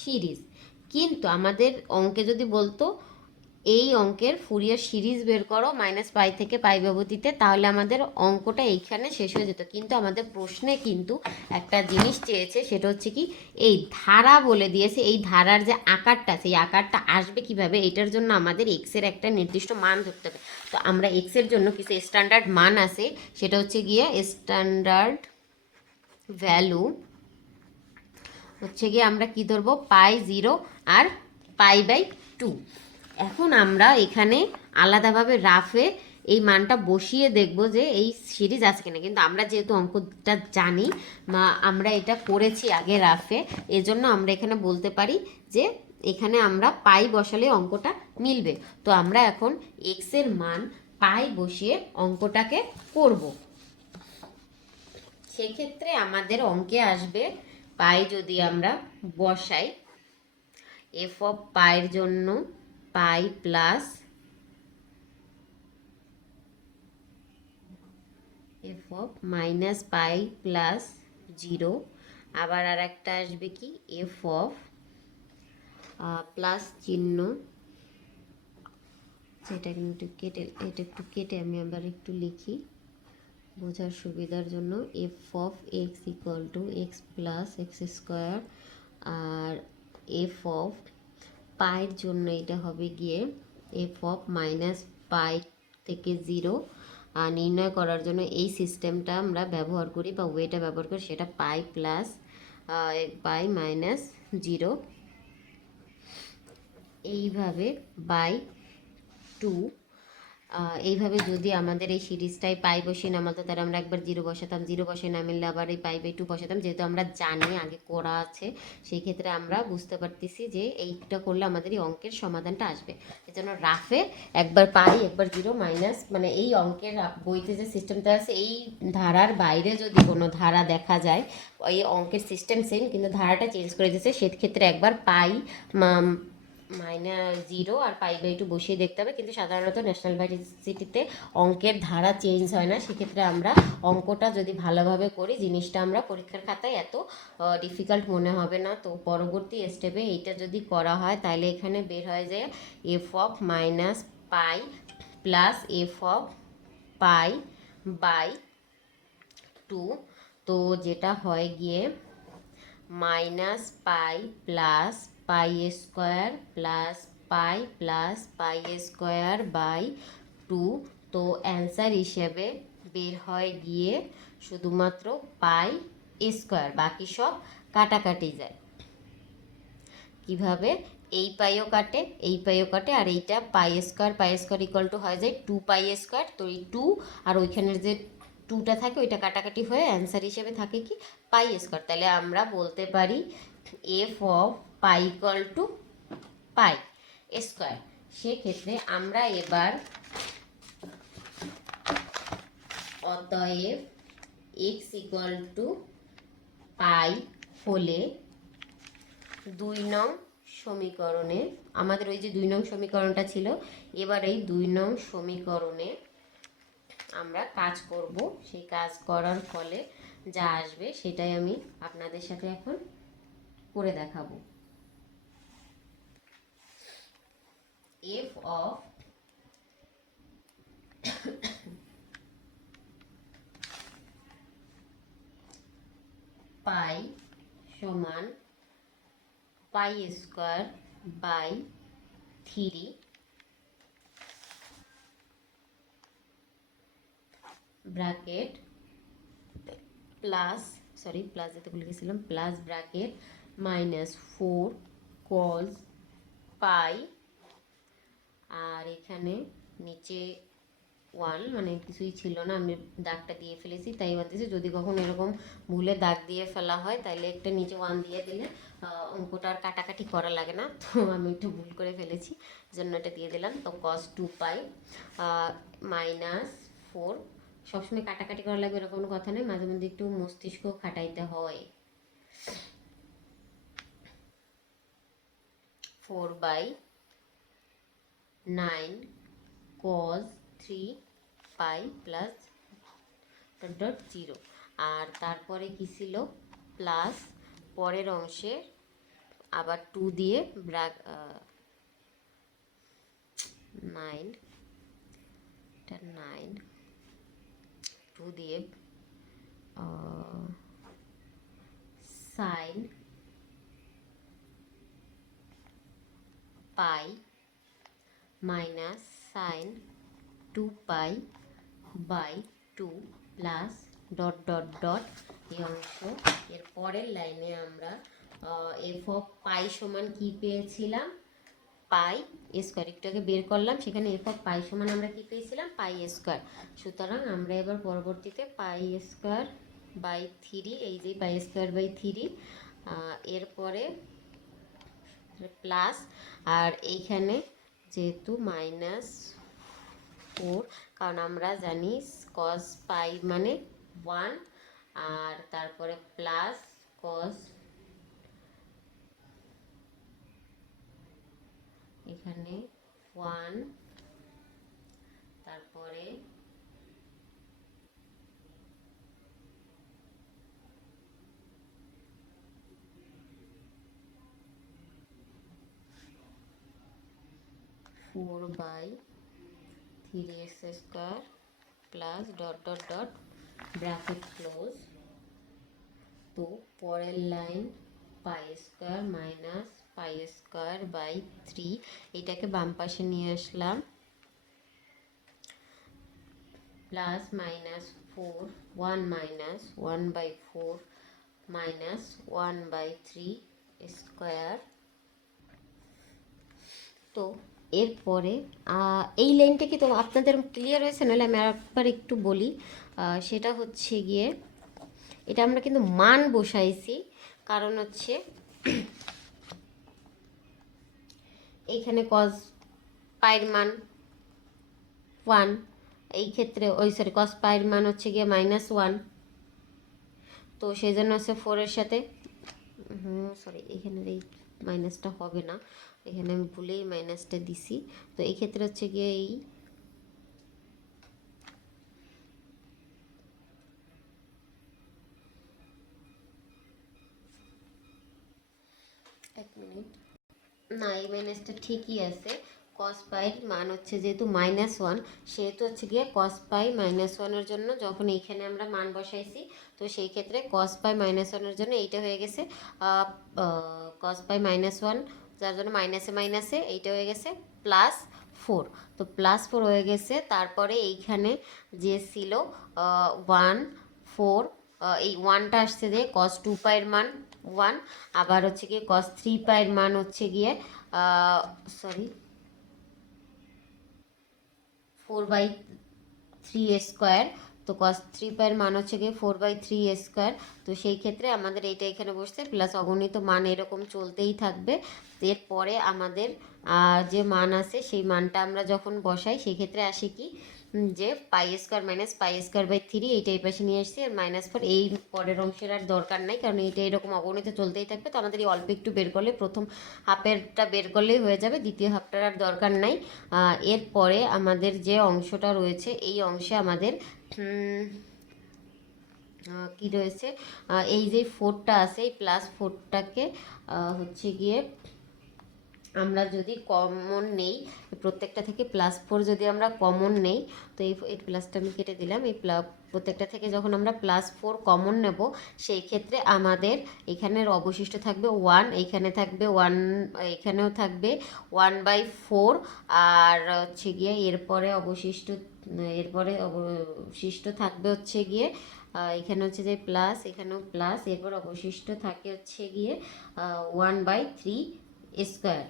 সিরিজ। কিন্তু আমাদের অঙ্কে যদি বলতো এই অঙ্কের ফুরিয়ার সিরিজ বের করো -পাই থেকে পাই ব্যবধিতে, তাহলে আমাদের অঙ্কটা এইখানে শেষ হয়ে যেত। কিন্তু আমাদের প্রশ্নে কিন্তু একটা জিনিস চেয়েছে, সেটা হচ্ছে কি এই ধারা বলে দিয়েছে, এই ধারার যে আকারটা, সেই আকারটা আসবে কিভাবে, এটার জন্য আমাদের এক্সের একটা নির্দিষ্ট মান ধরতে হবে। তো আমরা এক্সের জন্য কিছু স্ট্যান্ডার্ড মান আছে, সেটা হচ্ছে গিয়ে স্ট্যান্ডার্ড ভ্যালু হচ্ছে গিয়ে আমরা কি ধরবো পাই 0 আর পাই বাই 2। এখন আমরা এখানে আলাদাভাবে রাফে এই মানটা বসিয়ে দেখব যে এই সিরিজ আছে কিনা, কিন্তু আমরা যেহেতু অঙ্কটা জানি বা আমরা এটা করেছি আগে রাফে, এজন্য আমরা এখানে বলতে পারি যে এখানে আমরা পাই বসালে অঙ্কটা মিলবে। তো আমরা এখন এক্স এর মান পাই বসিয়ে অঙ্কটাকে করব। সেক্ষেত্রে আমাদের অঙ্কে আসবে পাই যদি আমরা বসাই এফ অফ পাইয়ের জন্য পাই plus f of minus pi plus 0, আবার আর একটা আসবে কি এফ অফ প্লাস চিহ্ন, সেটা কিন্তু এটা একটু কেটে আমি আবার একটু লিখি বোঝার সুবিধার জন্য। F of x equal to x plus x square, আর এফ অফ পাইয়ের জন্য এটা হবে গিয়ে এফ অফ মাইনাস পাই থেকে 0। আর নির্ণয় করার জন্য এই সিস্টেমটা আমরা ব্যবহার করি বা ওয়েটা ব্যবহার করি, সেটা পাই প্লাস পাই মাইনাস 0, এইভাবে বাই 2। এইভাবে যদি আমাদের এই সিরিজটাই পাই বসিয়ে নামাতো, তাহলে আমরা একবার 0 বসাতাম, 0 বসিয়ে না মিললে আবার এই পাই বাই 2 বসাতাম। যেহেতু আমরা জানি আগে করা আছে, সেই ক্ষেত্রে আমরা বুঝতে পারতেছি যে এইটা করলে আমাদের এই অঙ্কের সমাধানটা আসবে। এজন্য রাফে একবার পাই একবার 0 মাইনাস, মানে এই অঙ্কের বইতে যে সিস্টেমটা আছে এই ধারার বাইরে যদি কোনো ধারা দেখা যায়, এই অঙ্কের সিস্টেম সেম কিন্তু ধারাটা চেঞ্জ করে দিয়েছে, সেক্ষেত্রে একবার পাই -0 আর পাই বাই 2 বসিয়ে দেখতে হবে। কিন্তু সাধারণত ন্যাশনাল ভার্সিটিতে অঙ্কের ধারা চেঞ্জ হয় না, সেক্ষেত্রে আমরা অঙ্কটা যদি ভালোভাবে করি জিনিসটা আমরা পরীক্ষার খাতায় এত ডিফিকাল্ট মনে হবে না। তো পরবর্তী স্টেপে এইটা যদি করা হয় তাহলে এখানে বের হয়ে যায় f of minus pi plus f of pi by 2। তো যেটা হয় গিয়ে minus pi plus pi square plus pi square by 2। তো অ্যান্সার হিসেবে বের হয় গিয়ে শুধুমাত্র পাই স্কোয়ার, বাকি সব কাটাকাটি যায়। কিভাবে? এই পাইও কাটে এই পাইও কাটে, আর এইটা পাই স্কোয়ার ইকুয়াল টু হয়ে যায় 2 পাই স্কোয়ার। তো এই 2 আর ওইখানের যে 2টা থাকে ওইটা কাটাকাটি হয়ে অ্যান্সার হিসেবে থাকে কি পাই স্কোয়ার। তাহলে আমরা বলতে পারি F of pi equal two pi square. সেক্ষেত্রে আমরা এবার অতএব এক্স ইকুয়াল টু পাই হলে 2 নং সমীকরণে, আমাদের ওই যে 2 নং সমীকরণটা ছিল, এবার এই 2 নং সমীকরণে আমরা কাজ করব। সেই কাজ করার ফলে যা আসবে সেটাই আমি আপনাদের সাথে এখন করে দেখাবো। এফ অফ পাই সমান pi square by 3 bracket plus, sorry plus যেতে ভুলে গেছিলাম, প্লাস ব্র্যাকেট -4 cos পাই, আর এখানে নিচে 1 মানে কিছুই ছিল না, আমি দাগটা দিয়ে ফেলেছি তাই বলতেছি যদি কখনো এরকম ভুলে দাগ দিয়ে ফেলা হয় তাহলে একটা নিচে 1 দিয়ে দিলে অঙ্কটা আর কাটাকাটি করা লাগে না। তো আমি একটু ভুল করে ফেলেছি, জন্য এটা দিয়ে দিলাম। তো cos 2 পাই -4, সবসময় কাটাকাটি করা লাগবে এরকম কোনো কথা নেই, মাঝে মধ্যে একটু মস্তিষ্ক খাটাইতে হয়। 4/9 cos 3 পাই প্লাস ডট 0, আর তারপরে কি ছিল প্লাস, পরের অংশে আবার 2 দিয়ে 9 2 দিয়ে sine pi minus sine 2 pi by 2 plus dot dot dot এই অংশ। এর পরের লাইনে আমরা এফ অফ পাই সমান কি পেয়েছিলাম, পাই স্কোয়ার, একটু আগে বের করলাম, সেখানে এফ অফ পাই সমান আমরা কি পেয়েছিলাম, পাই স্কোয়ার। সুতরাং আমরা এবার পরবর্তীতে পাই স্কোয়ার বাই 3, এই যে পাই স্কোয়ার বাই 3, এরপরে প্লাস, আর এইখানে যেহেতু -4, কারণ আমরা জানি cos পাই মানে 1, আর তারপরে প্লাস cos, এখানে 1, তারপরে 4/3x square plus dot dot dot bracket close. তো পরের line pi square minus pi square by 3, এটাকে বাম পাশে নিয়ে আসলাম, প্লাস -4 1 মাইনাস 1/4 মাইনাস 1/3 স্কোয়ার। তো এরপরে এই লাইনটা কি তো আপনাদের ক্লিয়ার হয়েছে, নাহলে আমি আরেকবার একটু বলি। সেটা হচ্ছে গিয়ে এটা আমরা কিন্তু মান বসাইছি, কারণ হচ্ছে এইখানে cos পাইয়ের মান 1, এই ক্ষেত্রে cos পাইয়ের মান হচ্ছে গিয়ে -1, তো সেই জন্য হচ্ছে 4-এর সাথে, সরি এখানে এই মাইনাসটা হবে না, এখানে আমি ভুলেই মাইনাসটা দিছি। তো এই ক্ষেত্রে হচ্ছে গিয়ে এই এক মিনিট, না এই মাইনাসটা ঠিকই আছে। cos পাইয়ের মান হচ্ছে যেহেতু -1, সেহেতু হচ্ছে গিয়ে cos পাই -1-এর জন্য যখন এইখানে আমরা মান বসাইছি, তো সেই ক্ষেত্রে cos পাই -1-এর জন্য এইটা হয়ে গেছে cos পাই -1, যার জন্য মাইনাসে মাইনাসে এইটা হয়ে গেছে +4। তো +4 হয়ে গেছে, তারপরে এইখানে যে ছিল 1 4, এই 1টা আসছে যে cos 2 পাইয়ের মান 1, আবার হচ্ছে গিয়ে cos 3 পাইয়ের মান হচ্ছে গিয়ে সরি 4/3 স্কোয়ার। তো cos 3 পাইয়ের মান হচ্ছে গিয়ে 4/3 স্কোয়ার। তো সেই ক্ষেত্রে আমাদের এইটা এখানে বসছে, প্লাস অগণিত মান এরকম চলতেই থাকবে। এরপরে আমাদের যে মান আছে সেই মানটা আমরা যখন বসাই সেই ক্ষেত্রে আসে কি যে pi square minus pi square by 3 এইটা এই পাশে নিয়ে আসছি, আর -4 এই পরের অংশের আর দরকার নাই, কারণ এইটা এরকম অগণিত চলতেই থাকবে। তো আমাদের এই অল্প একটু বের করলে, প্রথম হাফেরটা বের করলেই হয়ে যাবে, দ্বিতীয় হাফটার আর দরকার নাই। এরপরে আমাদের যে অংশটা রয়েছে এই অংশে আমাদের কি রয়েছে, এই যে 4টা আছে এই +4টাকে হচ্ছে গিয়ে আমরা যদি কমন নেই, প্রত্যেকটা থেকে +4 যদি আমরা কমন নেই, তো এই প্লাসটা আমি কেটে দিলাম, এই প্রত্যেকটা থেকে যখন আমরা +4 কমন নেব, সেই ক্ষেত্রে আমাদের এখানের অবশিষ্ট থাকবে 1, এইখানে থাকবে 1, এখানেও থাকবে 1/4, আর হচ্ছে গিয়ে এরপরে অবশিষ্ট থাকবে হচ্ছে গিয়ে এখানে হচ্ছে যে প্লাস, এখানেও প্লাস, এরপর অবশিষ্ট থাকে হচ্ছে গিয়ে 1/3 স্কোয়ার।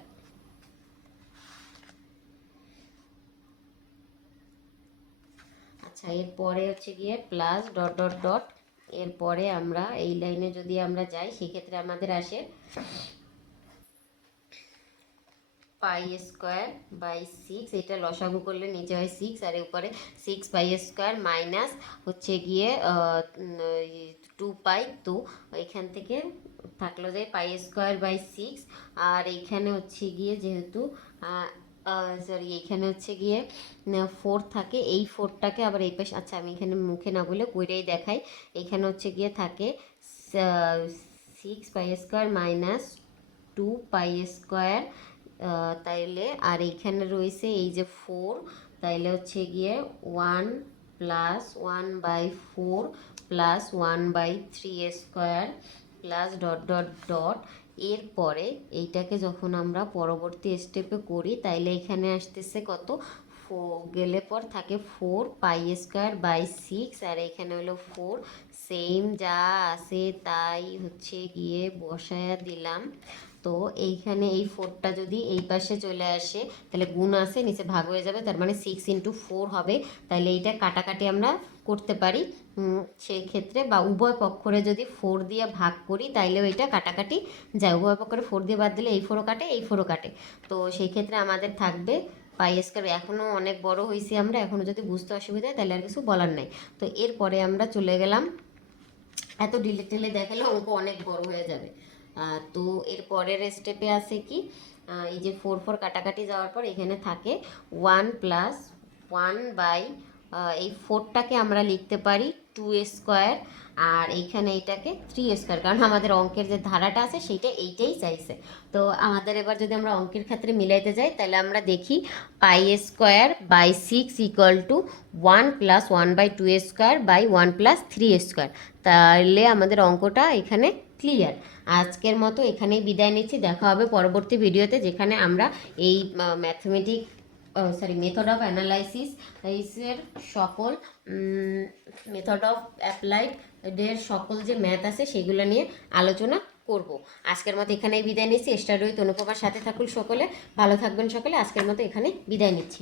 আচ্ছা, এরপরে হচ্ছে গিয়ে প্লাস ডট ডট ডট, এরপরে আমরা এই লাইনে যদি আমরা যাই, সেক্ষেত্রে আমাদের আসে পাই স্কোয়ার বাই 6, এটা লসাগু করলে নিচে হয় 6, আর উপরে 6 পাই স্কোয়ার মাইনাস হচ্ছে গিয়ে 2 পাই। তো এখান থেকে থাকলো যে পাই স্কোয়ার বাই 6, আর এইখানে হচ্ছে গিয়ে যেহেতু সরি এইখানে হচ্ছে গিয়ে 4 থাকে, এই 4টাকে আবার এই পাশে, আচ্ছা আমি এখানে মুখে না বলে কইরেই দেখাই, এইখানে হচ্ছে গিয়ে থাকে 6 পাই স্কোয়ার মাইনাস 2 পাই স্কোয়ার, তাইলে আর এইখানে রয়েছে এই যে 4, তাইলে হচ্ছে গিয়ে 1 plus 1/4 plus 1/3 square plus dot dot dot. এরপরে এইটাকে যখন আমরা পরবর্তী স্টেপে করি, তাইলে এখানে আসতেছে কত, গেলে পর থাকে 4 পাই স্কোয়ার বাই 6, আর এখানে হলো 4, সেম যা আছে তাই হচ্ছে গিয়ে বসায়া দিলাম। তো এইখানে এই 4টা যদি এই পাশে চলে আসে, তাহলে গুণ আছে, নিচে ভাগ হয়ে যাবে, তার মানে 6 × 4 হবে। তাহলে এইটা কাটাকাটি আমরা করতে পারি সেই ক্ষেত্রে, বা উভয় পক্ষরে যদি 4 দিয়ে ভাগ করি, তাইলেও এটা কাটাকাটি যায়। উভয় পক্ষরে 4 দিয়ে বাদ দিলে এই 4ও কাটে, এই 4ও কাটে। তো সেই ক্ষেত্রে আমাদের থাকবে পাই স্কোয়ার। এখনও অনেক বড় হয়েছি আমরা, এখনও যদি বুঝতে অসুবিধা হয় তাহলে আর কিছু বলার নাই। তো এরপরে আমরা চলে গেলাম, এত ডিটেলে দেখালে অঙ্ক অনেক বড় হয়ে যাবে। তো এর পরের স্টেপে আছে কি, এই যে 4 কাটাকাটি যাওয়ার পর এখানে থাকে 1 + 1/, এই 4টাকে আমরা লিখতে পারি 2 স্কোয়ার, আর এইখানে এইটাকে 3 স্কোয়ার, কারণ আমাদের অঙ্কের যে ধারাটা আছে সেইটা এইটাই চাইছে। তো আমাদের এবার যদি আমরা অঙ্কের ক্ষেত্রে মিলাইতে যাই, তাহলে আমরা দেখি pi square by 6 = 1 + 1/2 square by 1 + 3 square. তাহলে আমাদের অঙ্কটা এখানে ক্লিয়ার। আজকের মতো এখানেই বিদায় নিচ্ছি, দেখা হবে পরবর্তী ভিডিওতে, যেখানে আমরা এই মেথড অফ অ্যানালাইসিস এর সকল মেথড অফ অ্যাপ্লাইডের সকল যে ম্যাথ আছে সেগুলো নিয়ে আলোচনা করব। আজকের মতো এখানেই বিদায় নিচ্ছি। স্টার উইথ অনুপমার সাথে থাকুন সকলে, ভালো থাকবেন সকলে। আজকের মতো এখানে বিদায় নিচ্ছি।